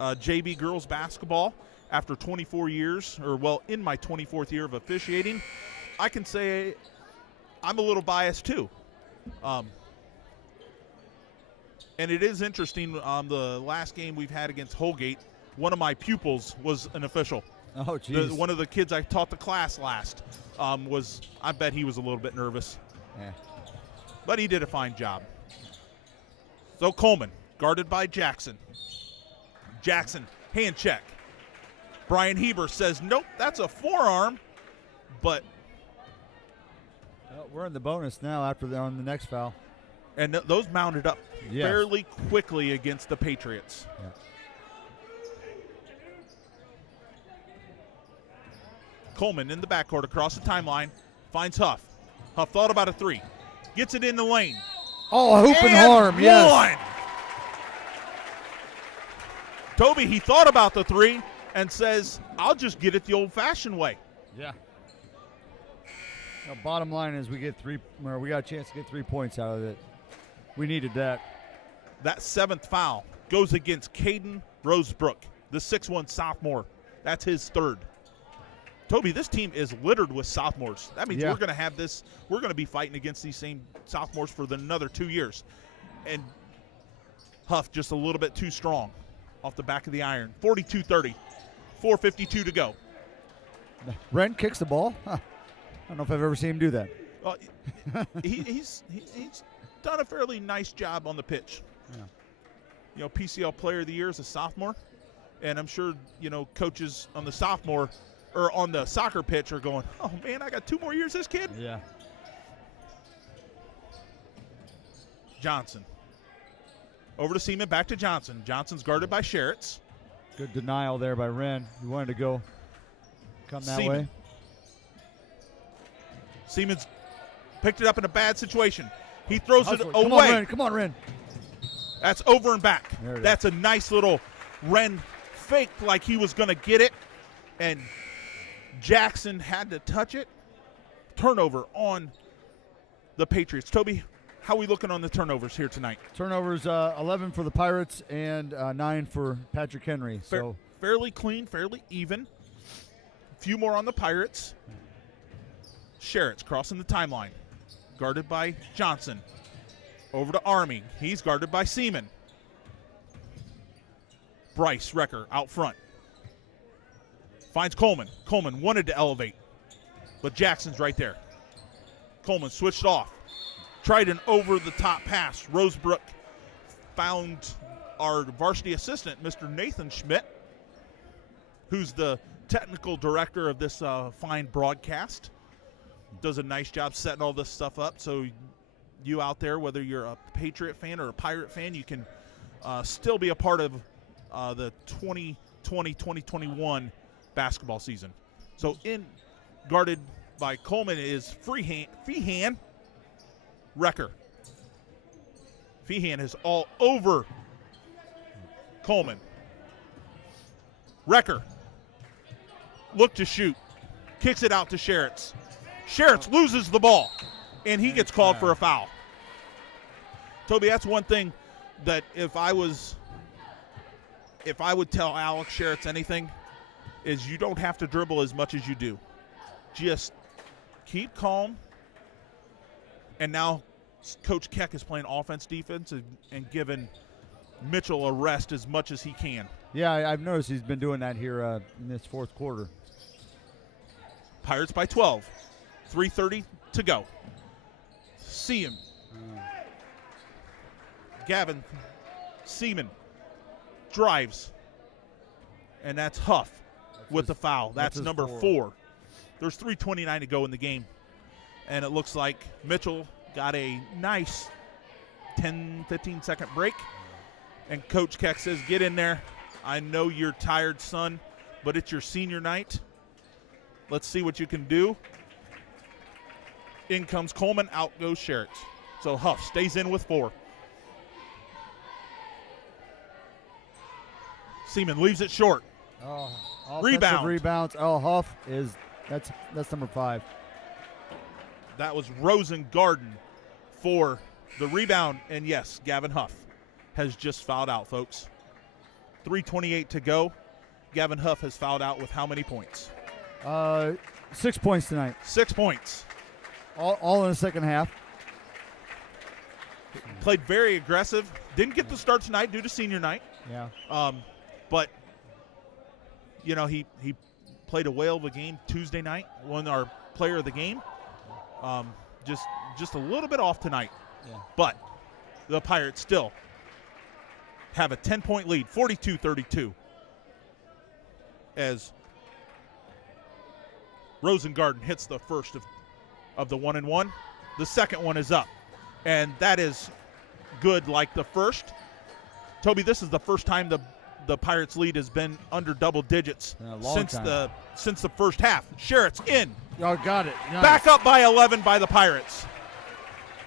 JV girls basketball after 24 years, in my 24th year of officiating, I can say I'm a little biased too. And it is interesting, the last game we've had against Holgate, one of my pupils was an official. Oh, geez. One of the kids I taught the class last I bet he was a little bit nervous. Yeah. But he did a fine job. So Coleman, guarded by Jackson. Jackson, hand check. Brian Heber says, nope, that's a forearm. But We're in the bonus now on the next foul. and those mounted up Yes. fairly quickly against the Patriots. Yeah. Coleman in the backcourt across the timeline, finds Huff. Huff thought about a 3. Gets it in the lane. Oh, a hoop and harm, yes. One. Toby, he thought about the 3 and says, I'll just get it the old-fashioned way. Yeah. Bottom line is we got a chance to get 3 points out of it. We needed that. That 7th foul goes against Caden Rosebrook, the 6'1 sophomore. That's his 3rd. Toby, this team is littered with sophomores. That means we're going to have this. We're going to be fighting against these same sophomores for another 2 years. And Huff just a little bit too strong off the back of the iron. 42-30, 4:52 to go. Wren kicks the ball. Huh. I don't know if I've ever seen him do that. He's done a fairly nice job on the pitch. Yeah. PCL Player of the Year as a sophomore, and I'm sure coaches on the sophomore or on the soccer pitch are going, oh man, I got 2 more years this kid. Yeah. Johnson. Over to Seaman, back to Johnson. Johnson's guarded by Sherritts. Good denial there by Wren. He wanted to come that way. Seaman's picked it up in a bad situation. He throws it Come away. Come on, Wren. That's over and back. There it That's a nice little Wren faked like he was going to get it, and Jackson had to touch it. Turnover on the Patriots. Toby, how are we looking on the turnovers here tonight? Turnovers 11 for the Pirates and 9 for Patrick Henry. Fairly clean, fairly even. A few more on the Pirates. Sherritts crossing the timeline. Guarded by Johnson. Over to Army. He's guarded by Seaman. Bryce Recker out front. Finds Coleman. Coleman wanted to elevate, but Jackson's right there. Coleman switched off. Tried an over-the-top pass. Rosebrook found our varsity assistant, Mr. Nathan Schmidt, who's the technical director of this fine broadcast. Does a nice job setting all this stuff up, so you out there, whether you're a Patriot fan or a Pirate fan, you can still be a part of the 2020-2021 basketball season. So guarded by Coleman is Feehan. Recker. Feehan is all over Coleman. Recker. Look to shoot. Kicks it out to Sherritts. Sherritts loses the ball, and he gets called for a foul. Toby, that's one thing that if I would tell Alex Sherritts anything, is you don't have to dribble as much as you do. Just keep calm. And now Coach Keck is playing offense, defense, and giving Mitchell a rest as much as he can. Yeah, I've noticed he's been doing that here in this fourth quarter. Pirates by 12. 3:30 to go. See him. Gavin Seaman drives. And that's Huff with the foul. That's number 4. There's 3:29 to go in the game. And it looks like Mitchell got a nice 10, 15-second break. And Coach Keck says, get in there. I know you're tired, son, but it's your senior night. Let's see what you can do. In comes Coleman, out goes Sherritt. So Huff stays in with 4. Seaman leaves it short. Offensive rebounds. Oh, Huff that's number 5. That was Rosengarten for the rebound. And yes, Gavin Huff has just fouled out, folks. 3:28 to go. Gavin Huff has fouled out with how many points? 6 points tonight. 6 points. All in the second half. Played very aggressive. Didn't get the start tonight due to senior night. Yeah. But, you know, he played a whale of a game Tuesday night, won our player of the game. Just a little bit off tonight. Yeah. But the Pirates still have a 10-point lead, 42-32, as Rosengarten hits the first of the 1-and-1. The second one is up, and that is good like the first. Toby, this is the first time the Pirates lead has been under double digits since the first half. Sherritt's in. Oh, got it. Nice. Back up by 11 by the Pirates.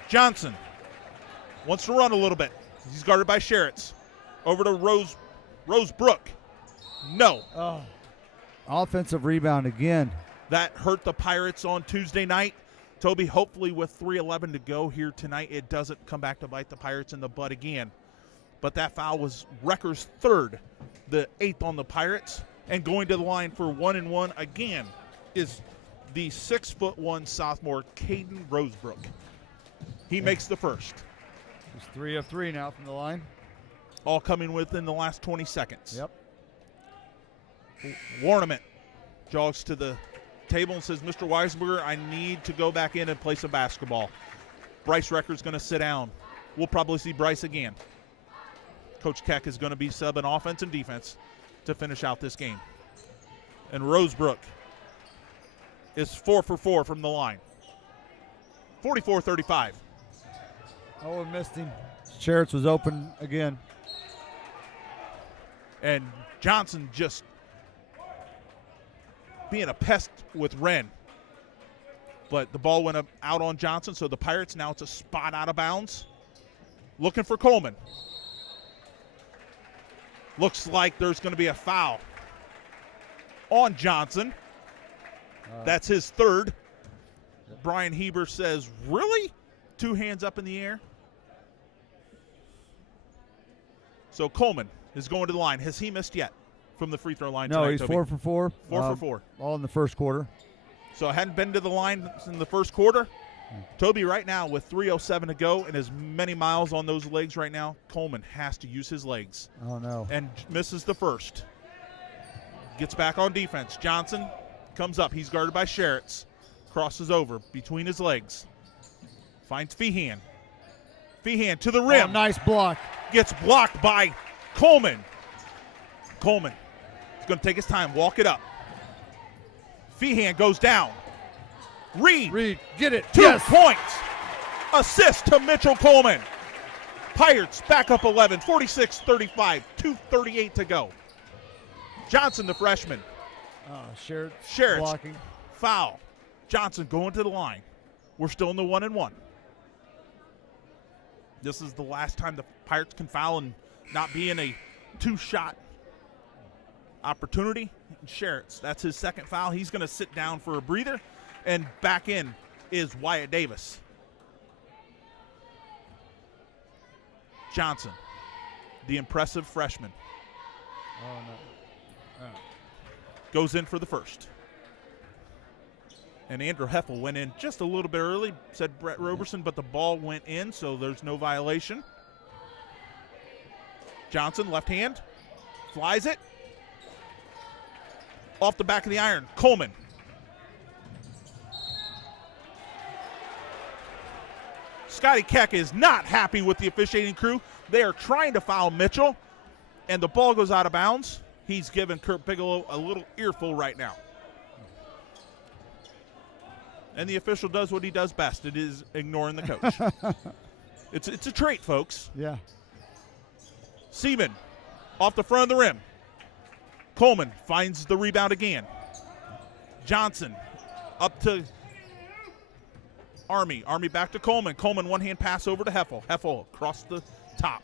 Johnson wants to run a little bit. He's guarded by Sherritt. Over to Rosebrook. No. Oh. Offensive rebound again. That hurt the Pirates on Tuesday night. Toby, hopefully with 3:11 to go here tonight, it doesn't come back to bite the Pirates in the butt again. But that foul was Recker's 3rd, the 8th on the Pirates. And going to the line for 1-and-1 again is the 6'1" sophomore, Caden Rosebrook. He makes the first. He's 3 of 3 now from the line. All coming within the last 20 seconds. Yep. Warnament jogs to the table and says, Mr. Weisberger, I need to go back in and play some basketball. Bryce Recker's going to sit down. We'll probably see Bryce again. Coach Keck is going to be subbing offense and defense to finish out this game. And Rosebrook is 4 for 4 from the line. 44-35. Oh, and missed him. Sherritt was open again. And Johnson just being a pest with Wren. But the ball went out on Johnson, so the Pirates, now it's a spot out of bounds. Looking for Coleman. Looks like there's going to be a foul on Johnson. That's his 3rd. Brian Heber says, really? 2 hands up in the air. So Coleman is going to the line. Has he missed yet from the free throw line tonight, No, he's Toby? 4 for 4. 4 for 4. All in the first quarter. So I hadn't been to the line in the first quarter. Toby, right now with 3:07 to go and as many miles on those legs right now, Coleman has to use his legs. Oh, no. And misses the first. Gets back on defense. Johnson comes up. He's guarded by Sherritt. Crosses over between his legs. Finds Feehan. Feehan to the rim. Oh, nice block. Gets blocked by Coleman. Coleman is going to take his time, walk it up. Feehan goes down. Reed, get it. 2 points. Assist to Mitchell Coleman. Pirates back up 11, 46-35, 2:38 to go. Johnson, the freshman. Sherritt blocking. Foul. Johnson going to the line. We're still in the 1-and-1. This is the last time the Pirates can foul and not be in a 2-shot opportunity. Sherritt, that's his 2nd foul. He's going to sit down for a breather. And back in is Wyatt Davis. Johnson, the impressive freshman. Oh, no. Goes in for the first. And Andrew Heffel went in just a little bit early, said Brett Roberson, but the ball went in, so there's no violation. Johnson, left hand, Flies it. Off the back of the iron. Coleman. Scotty Keck is not happy with the officiating crew. They are trying to foul Mitchell, and the ball goes out of bounds. He's giving Kurt Bigelow a little earful right now. And the official does what he does best. It is ignoring the coach. It's a trait, folks. Yeah. Seaman off the front of the rim. Coleman finds the rebound again. Johnson up to Army. Army back to Coleman. Coleman one-hand pass over to Heffel. Heffel across the top.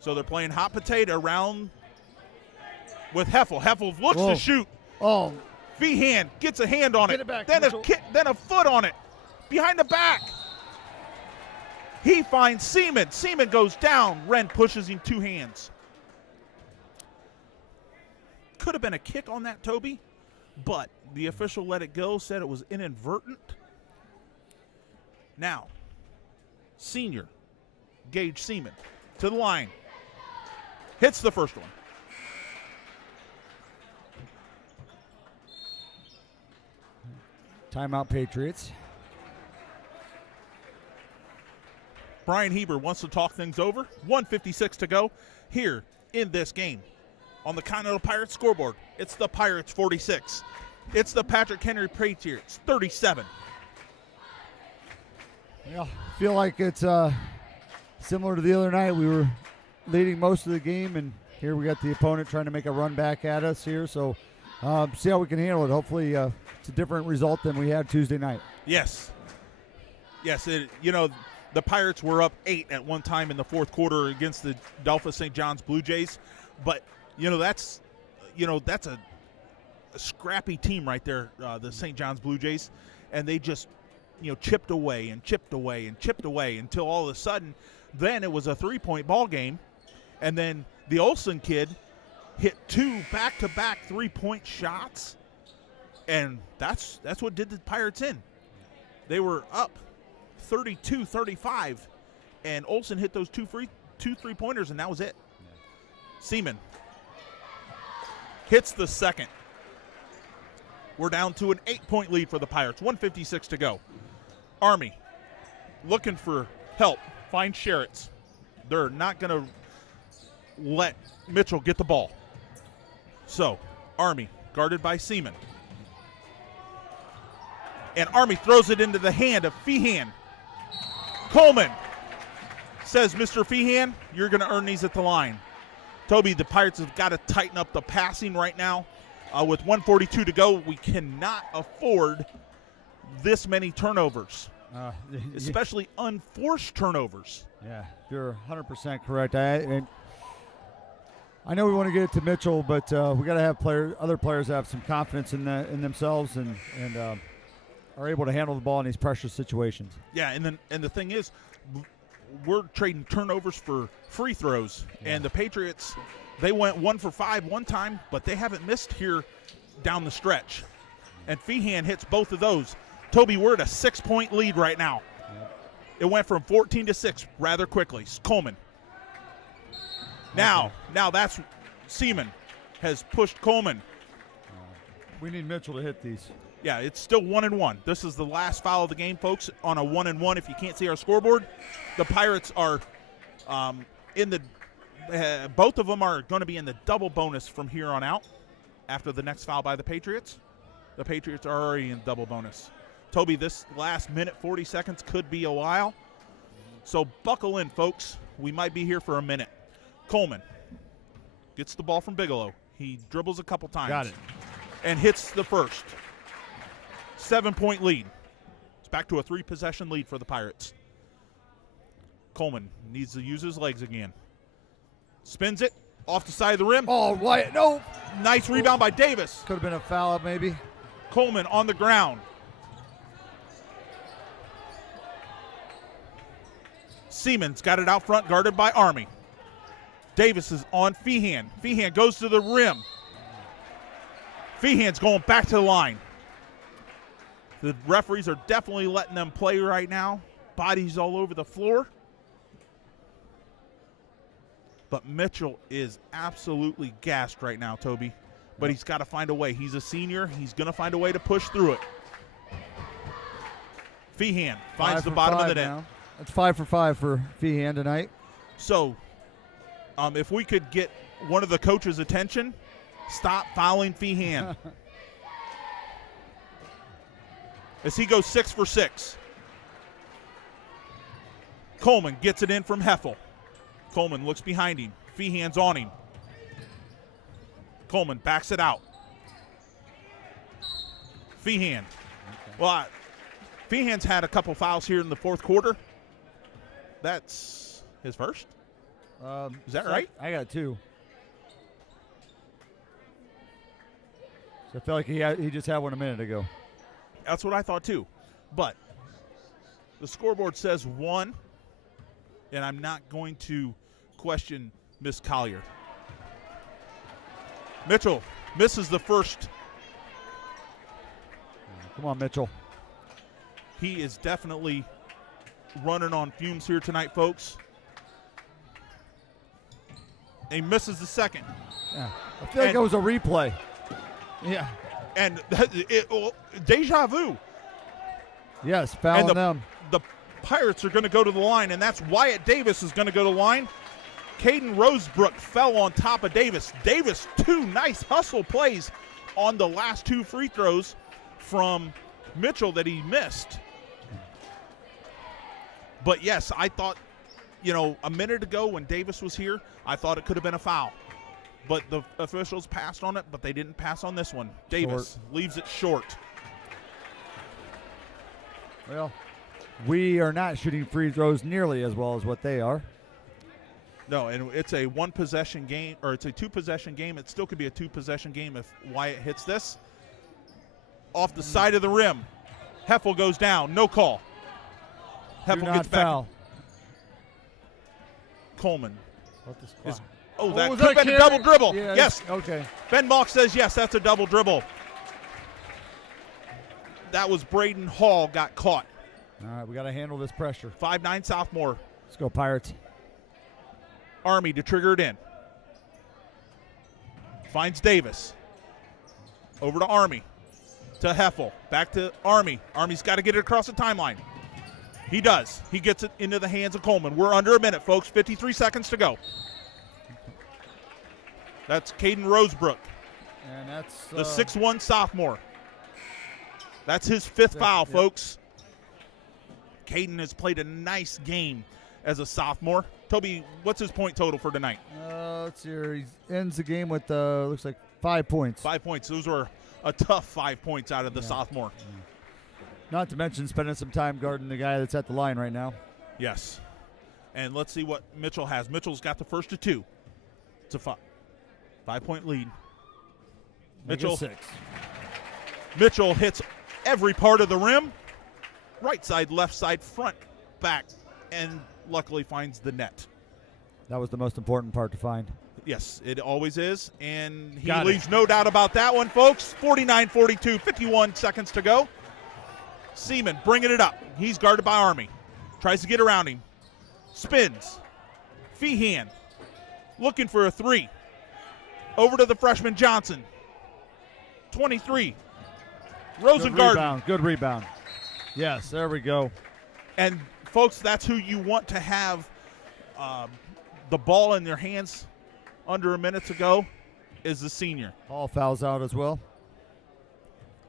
So they're playing hot potato around with Heffel. Heffel looks to shoot. Oh. Feehan gets a hand on Get it. it back, then Mitchell. a kick, then a foot on it. Behind the back. He finds Seaman. Seaman goes down. Wren pushes him 2 hands. Could have been a kick on that, Toby, but the official let it go, said it was inadvertent. Now, senior Gage Seaman to the line. Hits the first one. Timeout, Patriots. Brian Heber wants to talk things over. 1:56 to go here in this game. On the Continental Pirates scoreboard, it's the Pirates 46. It's the Patrick Henry Patriots 37. Yeah, I feel like it's similar to the other night. We were leading most of the game, and here we got the opponent trying to make a run back at us here. So see how we can handle it. Hopefully it's a different result than we had Tuesday night. Yes. Yes, the Pirates were up 8 at one time in the fourth quarter against the Delphos St. John's Blue Jays. But, that's a scrappy team right there, the St. John's Blue Jays. And they just, chipped away and chipped away and chipped away until all of a sudden then it was a 3-point ball game. And then the Olsen kid hit 2 back-to-back 3-point shots. And that's what did the Pirates in. They were up 32-35, and Olsen hit those two three-pointers, and that was it. Yeah. Seaman hits the second. We're down to an 8-point lead for the Pirates. 1:56 to go. Army looking for help. Find Sherritts. They're not going to let Mitchell get the ball. So, Army guarded by Seaman. And Army throws it into the hand of Feehan. Coleman says, Mr. Feehan, you're going to earn these at the line. Toby, the Pirates have got to tighten up the passing right now. With 1:42 to go, we cannot afford this many turnovers, especially unforced turnovers. Yeah, you're 100% correct. I know we want to get it to Mitchell, but we got to have other players have some confidence in themselves and are able to handle the ball in these pressure situations. Yeah, and the thing is, we're trading turnovers for free throws, and the Patriots, they went 1 for 5 one time, but they haven't missed here down the stretch. And Feehan hits both of those. Toby, we're at a 6-point lead right now. Yep. It went from 14 to 6 rather quickly. Coleman. Now that's Seaman has pushed Coleman. We need Mitchell to hit these. Yeah, it's still 1-1. This is the last foul of the game, folks, on a 1-1. If you can't see our scoreboard, the Pirates are in the both of them are going to be in the double bonus from here on out after the next foul by the Patriots. The Patriots are already in double bonus. Toby, this last minute, 40 seconds could be a while. So buckle in, folks. We might be here for a minute. Coleman gets the ball from Bigelow. He dribbles a couple times. Got it. And hits the first. 7-point lead. It's back to a 3-possession lead for the Pirates. Coleman needs to use his legs again. Spins it off the side of the rim. Oh, right. No. Nice rebound by Davis. Could have been a foul, maybe. Coleman on the ground. Seaman's got it out front, guarded by Army. Davis is on Feehan. Feehan goes to the rim. Feehan's going back to the line. The referees are definitely letting them play right now. Bodies all over the floor. But Mitchell is absolutely gassed right now, Toby. But he's got to find a way. He's a senior. He's going to find a way to push through it. Feehan finds the bottom of the net. That's 5 for 5 for Feehan tonight. So if we could get one of the coaches' attention, stop fouling Feehan. As he goes 6 for 6. Coleman gets it in from Heffel. Coleman looks behind him. Feehan's on him. Coleman backs it out. Feehan. Well, Feehan's had a couple fouls here in the fourth quarter. That's his first? Is that right? I got 2. So I feel like he just had one a minute ago. That's what I thought too. But the scoreboard says 1, and I'm not going to question Miss Collier. Mitchell misses the first. Come on, Mitchell. He is definitely running on fumes here tonight, folks. He misses the second. Yeah. I feel like it was a replay. Yeah. And deja vu. Yes, fouling and them. The Pirates are going to go to the line, and that's Wyatt Davis is going to go to the line. Caden Rosebrook fell on top of Davis. Davis, 2 nice hustle plays on the last 2 free throws from Mitchell that he missed. But, yes, I thought, a minute ago when Davis was here, I thought it could have been a foul. But the officials passed on it, but they didn't pass on this one. Davis leaves it short. Well, we are not shooting free throws nearly as well as what they are. No, and it's a 1-possession game, or it's a 2-possession game. It still could be a 2-possession game if Wyatt hits this. Off the side of the rim. Heffel goes down. No call. Heffel gets back. Foul. Coleman. That could have been a double dribble. Yeah, yes. Okay. Ben Malk says yes, that's a double dribble. That was Braden Hall got caught. All right, we got to handle this pressure. 5'9" sophomore. Let's go, Pirates. Army to trigger it in. Finds Davis. Over to Army. To Heffel. Back to Army. Army's got to get it across the timeline. He does. He gets it into the hands of Coleman. We're under a minute, folks. 53 seconds to go. That's Caden Rosebrook. And that's the 6'1" sophomore. That's his 5th foul, folks. Caden has played a nice game as a sophomore. Toby, what's his point total for tonight? Let's see here. He ends the game with, looks like 5 points. 5 points. Those were a tough 5 points out of the sophomore. Yeah. Not to mention spending some time guarding the guy that's at the line right now. Yes. And let's see what Mitchell has. Mitchell's got the first of 2. It's a 5-point lead. Mitchell 6. Mitchell hits every part of the rim. Right side, left side, front, back, and luckily finds the net. That was the most important part to find. Yes, it always is. And he Got leaves it. no doubt about that one, folks. 49-42, 51 seconds to go. Seaman bringing it up. He's guarded by Army. Tries to get around him. Spins. Feehan looking for a 3. Over to the freshman Johnson. 23. Rosengarten. Good rebound. Yes, there we go. And, folks, that's who you want to have the ball in their hands under a minute to go is the senior. Hall fouls out as well.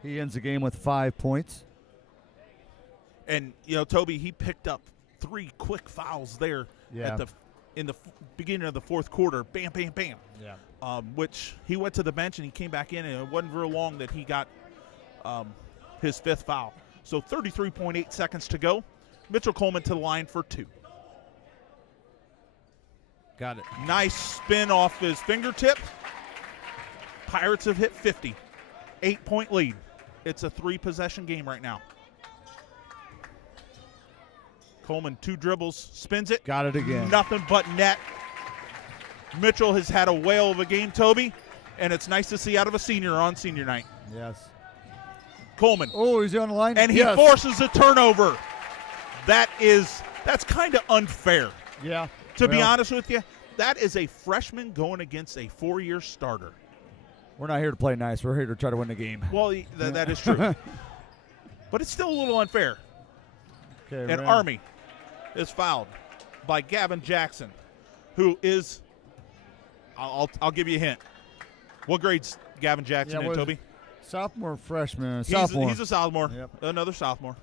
He ends the game with 5 points. And, Toby, he picked up 3 quick fouls there in the beginning of the fourth quarter. Bam, bam, bam. Yeah. Which he went to the bench and he came back in, and it wasn't very long that he got his 5th foul. So 33.8 seconds to go. Mitchell Coleman to the line for 2. Got it. Nice spin off his fingertip. Pirates have hit 50. 8-point lead. It's a 3-possession game right now. Coleman 2 dribbles, spins it. Got it again. Nothing but net. Mitchell has had a whale of a game, Toby, and it's nice to see out of a senior on senior night. Yes. Coleman. Oh, he's on the line. And he forces a turnover. That's kind of unfair. Yeah. To be honest with you, That is a freshman going against a 4-year starter. We're not here to play nice. We're here to try to win the game. Well, that is true. But it's still a little unfair. Okay, And Army is fouled by Gavin Jackson, who is, I'll give you a hint. What grade's Gavin Jackson in, Toby? Sophomore, freshman, sophomore. He's a sophomore. Yep. Another sophomore.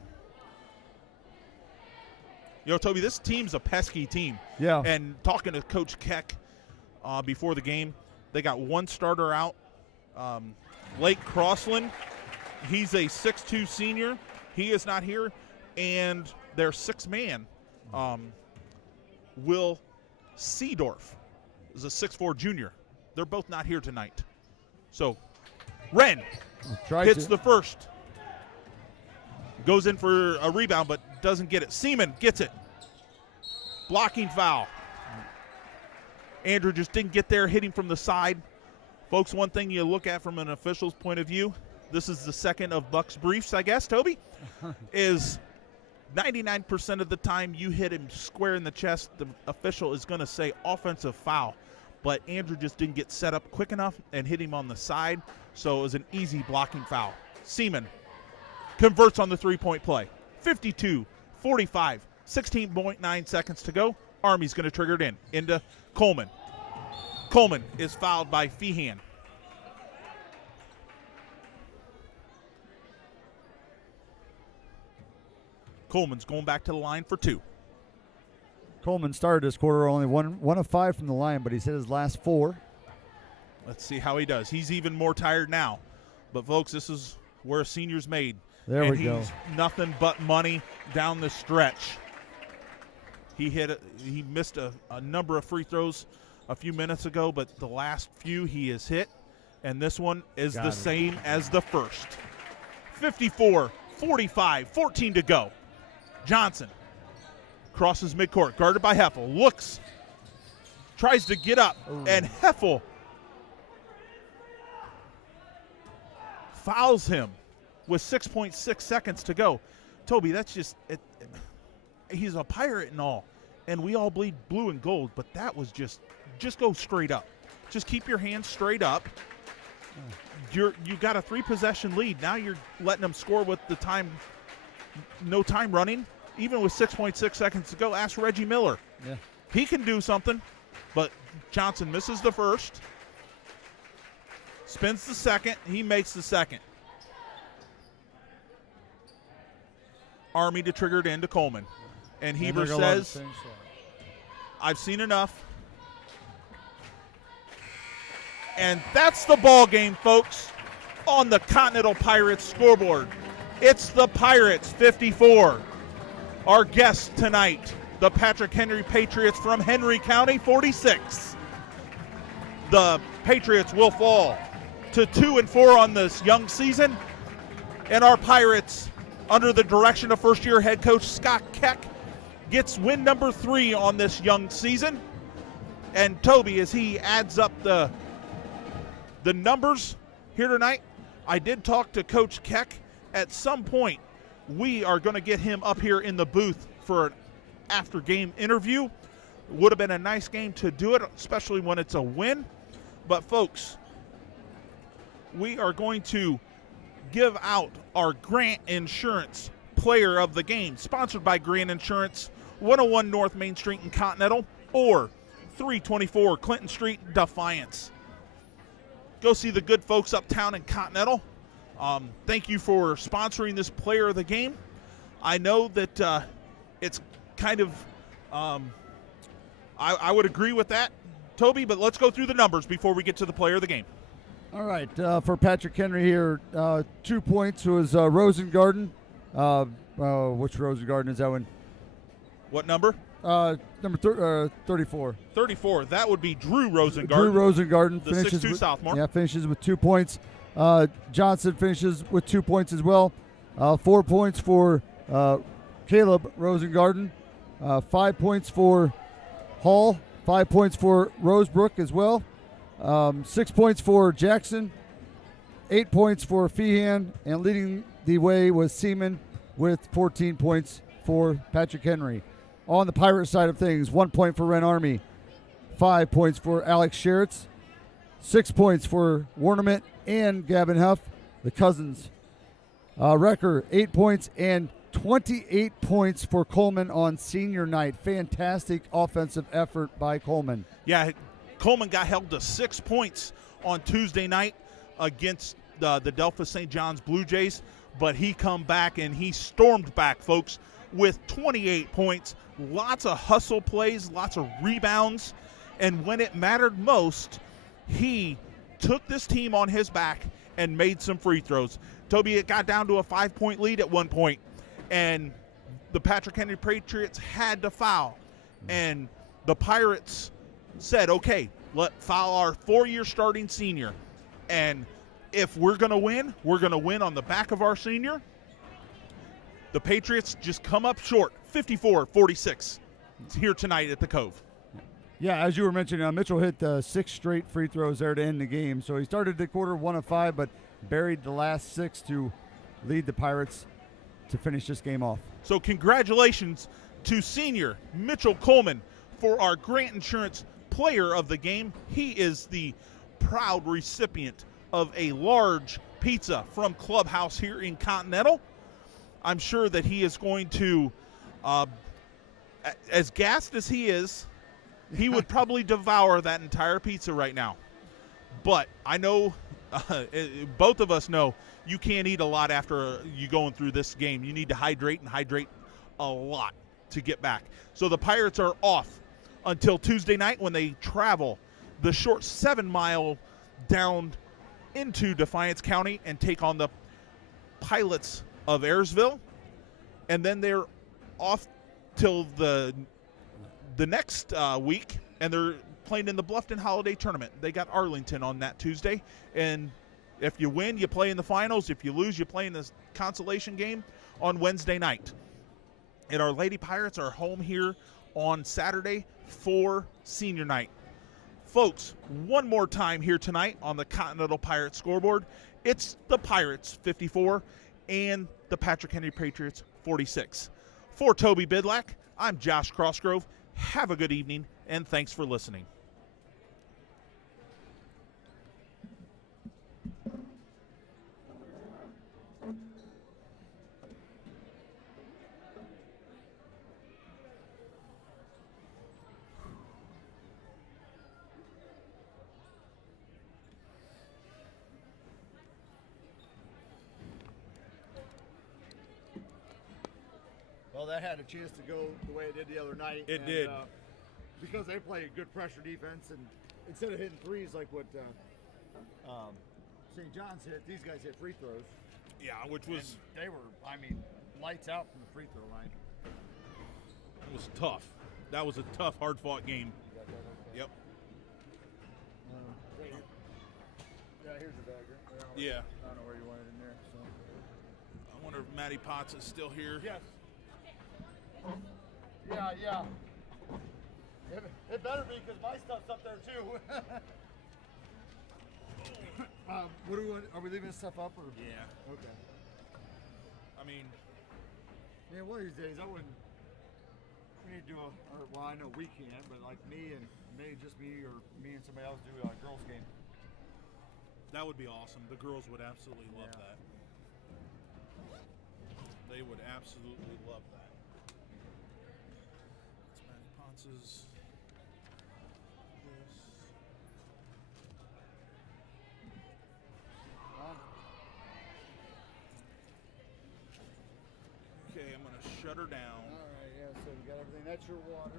Toby, this team's a pesky team. Yeah. And talking to Coach Keck before the game, they got one starter out. Lake Crossland, he's a 6'2 senior. He is not here. And their 6-man, Will Seedorf, is a 6'4 junior. They're both not here tonight. So, Wren hits the first. Goes in for a rebound, but doesn't get it. Seaman gets it. Blocking foul. Andrew just didn't get there, hitting from the side. Folks, one thing you look at from an official's point of view, this is the second of Buck's briefs, I guess, Toby, is 99% of the time you hit him square in the chest, the official is going to say offensive foul. But Andrew just didn't get set up quick enough and hit him on the side, so it was an easy blocking foul. Seaman converts on the three-point play. 52-45, 16.9 seconds to go. Army's going to trigger it into Coleman. Coleman is fouled by Feehan. Coleman's going back to the line for 2. Coleman started this quarter only one of 5 from the line, but he's hit his last 4. Let's see how he does. He's even more tired now. But, folks, this is where a senior's made. There we go. He's nothing but money down the stretch. He missed a number of free throws a few minutes ago, but the last few he has hit, and this one is the same as the first. 54-45, 14 to go. Johnson crosses midcourt, guarded by Heffel, looks, tries to get up, and Heffel fouls him with 6.6 seconds to go. Toby, that's just he's a Pirate and all, and we all bleed blue and gold, but that was just go straight up. Just keep your hands straight up. You got a 3-possession lead. Now you're letting them score with the time, no time running. Even with 6.6 seconds to go, ask Reggie Miller. Yeah. He can do something, but Johnson misses the first. Spins the second. He makes the second. Army to trigger it into Coleman. And Heber says, I've seen enough. And that's the ball game, folks, on the Continental Pirates scoreboard. It's the Pirates 54. Our guests tonight, the Patrick Henry Patriots from Henry County 46. The Patriots will fall to 2-4 on this young season. And our Pirates, under the direction of first-year head coach Scott Keck, gets win number 3 on this young season. And Toby, as he adds up the numbers here tonight, I did talk to Coach Keck. At some point, we are going to get him up here in the booth for an after-game interview. Would have been a nice game to do it, especially when it's a win. But, folks, we are going to give out our Grant Insurance Player of the Game, sponsored by Grant Insurance, 101 North Main Street in Continental, or 324 Clinton Street, Defiance. Go see the good folks uptown in Continental. Thank you for sponsoring this Player of the Game. I know that it's kind of, I would agree with that, Toby, but let's go through the numbers before we get to the Player of the Game. All right, for Patrick Henry here, 2 points was Rosengarten. Which Rosengarten is that one? What number? Number 34. 34. That would be Drew Rosengarten. Drew Rosengarten the 6'2 sophomore. Yeah, finishes with 2 points. Johnson finishes with 2 points as well. 4 points for Caleb Rosengarten. 5 points for Hall. 5 points for Rosebrook as well. 6 points for Jackson. 8 points for Feehan. And leading the way was Seaman with 14 points for Patrick Henry. On the Pirate side of things, 1 point for Wren Army. 5 points for Alex Sheritz, 6 points for Warnerman and Gavin Huff. The Cousins Wrecker, 8 points, and 28 points for Coleman on senior night. Fantastic offensive effort by Coleman. Yeah, Coleman got held to 6 points on Tuesday night against the Delphos St. John's Blue Jays, but he come back and he stormed back, folks, with 28 points. Lots of hustle plays, lots of rebounds, and when it mattered most, he took this team on his back and made some free throws. Toby, it got down to a 5-point lead at one point, and the Patrick Henry Patriots had to foul. And the Pirates said, okay, let foul our 4-year starting senior. And if we're going to win on the back of our senior. The Patriots just come up short, 54-46. It's here tonight at the Cove. Yeah, as you were mentioning, Mitchell hit 6 straight free throws there to end the game. So he started the quarter 1 of 5, but buried the last 6 to lead the Pirates to finish this game off. So congratulations to senior Mitchell Coleman for our Grant Insurance Player of the Game. He is the proud recipient of a large pizza from Clubhouse here in Continental. I'm sure that he is going to, as gassed as he is, he would probably devour that entire pizza right now. But I know, both of us know, you can't eat a lot after you going through this game. You need to hydrate and hydrate a lot to get back. So the Pirates are off until Tuesday night when they travel the short 7-mile down into Defiance County and take on the Pilots of Ayersville, and then they're off till the next week, and they're playing in the Bluffton Holiday Tournament. They got Arlington on that Tuesday, and if you win, you play in the finals. If you lose, you play in the consolation game on Wednesday night. And our Lady Pirates are home here on Saturday for senior night. Folks, one more time here tonight on the Continental Pirates scoreboard. It's the Pirates 54 and the Patrick Henry Patriots 46. For Toby Bidlack, I'm Josh Crossgrove. Have a good evening, and thanks for listening. Well, that had a chance to go the way it did the other night. It did. Because they play a good pressure defense, and instead of hitting threes like what St. John's hit, these guys hit free throws. Yeah, which was And they were, lights out from the free throw line. it was tough. That was a tough, hard-fought game. Yep. Yeah, here's the dagger. Yeah. I don't know where you want it in there. So. I wonder if Matty Potts is still here. Yes. Yeah. It better be because my stuff's up there too. What do we want? Are we leaving this stuff up or? Yeah. Okay. I mean, Man, one of these days I wouldn't. We need to do I know we can't, but like me and maybe just me or me and somebody else do a girls game. that would be awesome. The girls would absolutely love Yeah. that. They would absolutely love that. That's Matty Potts's. Okay, I'm gonna shut her down. All right, yeah. So you got everything. That's your water.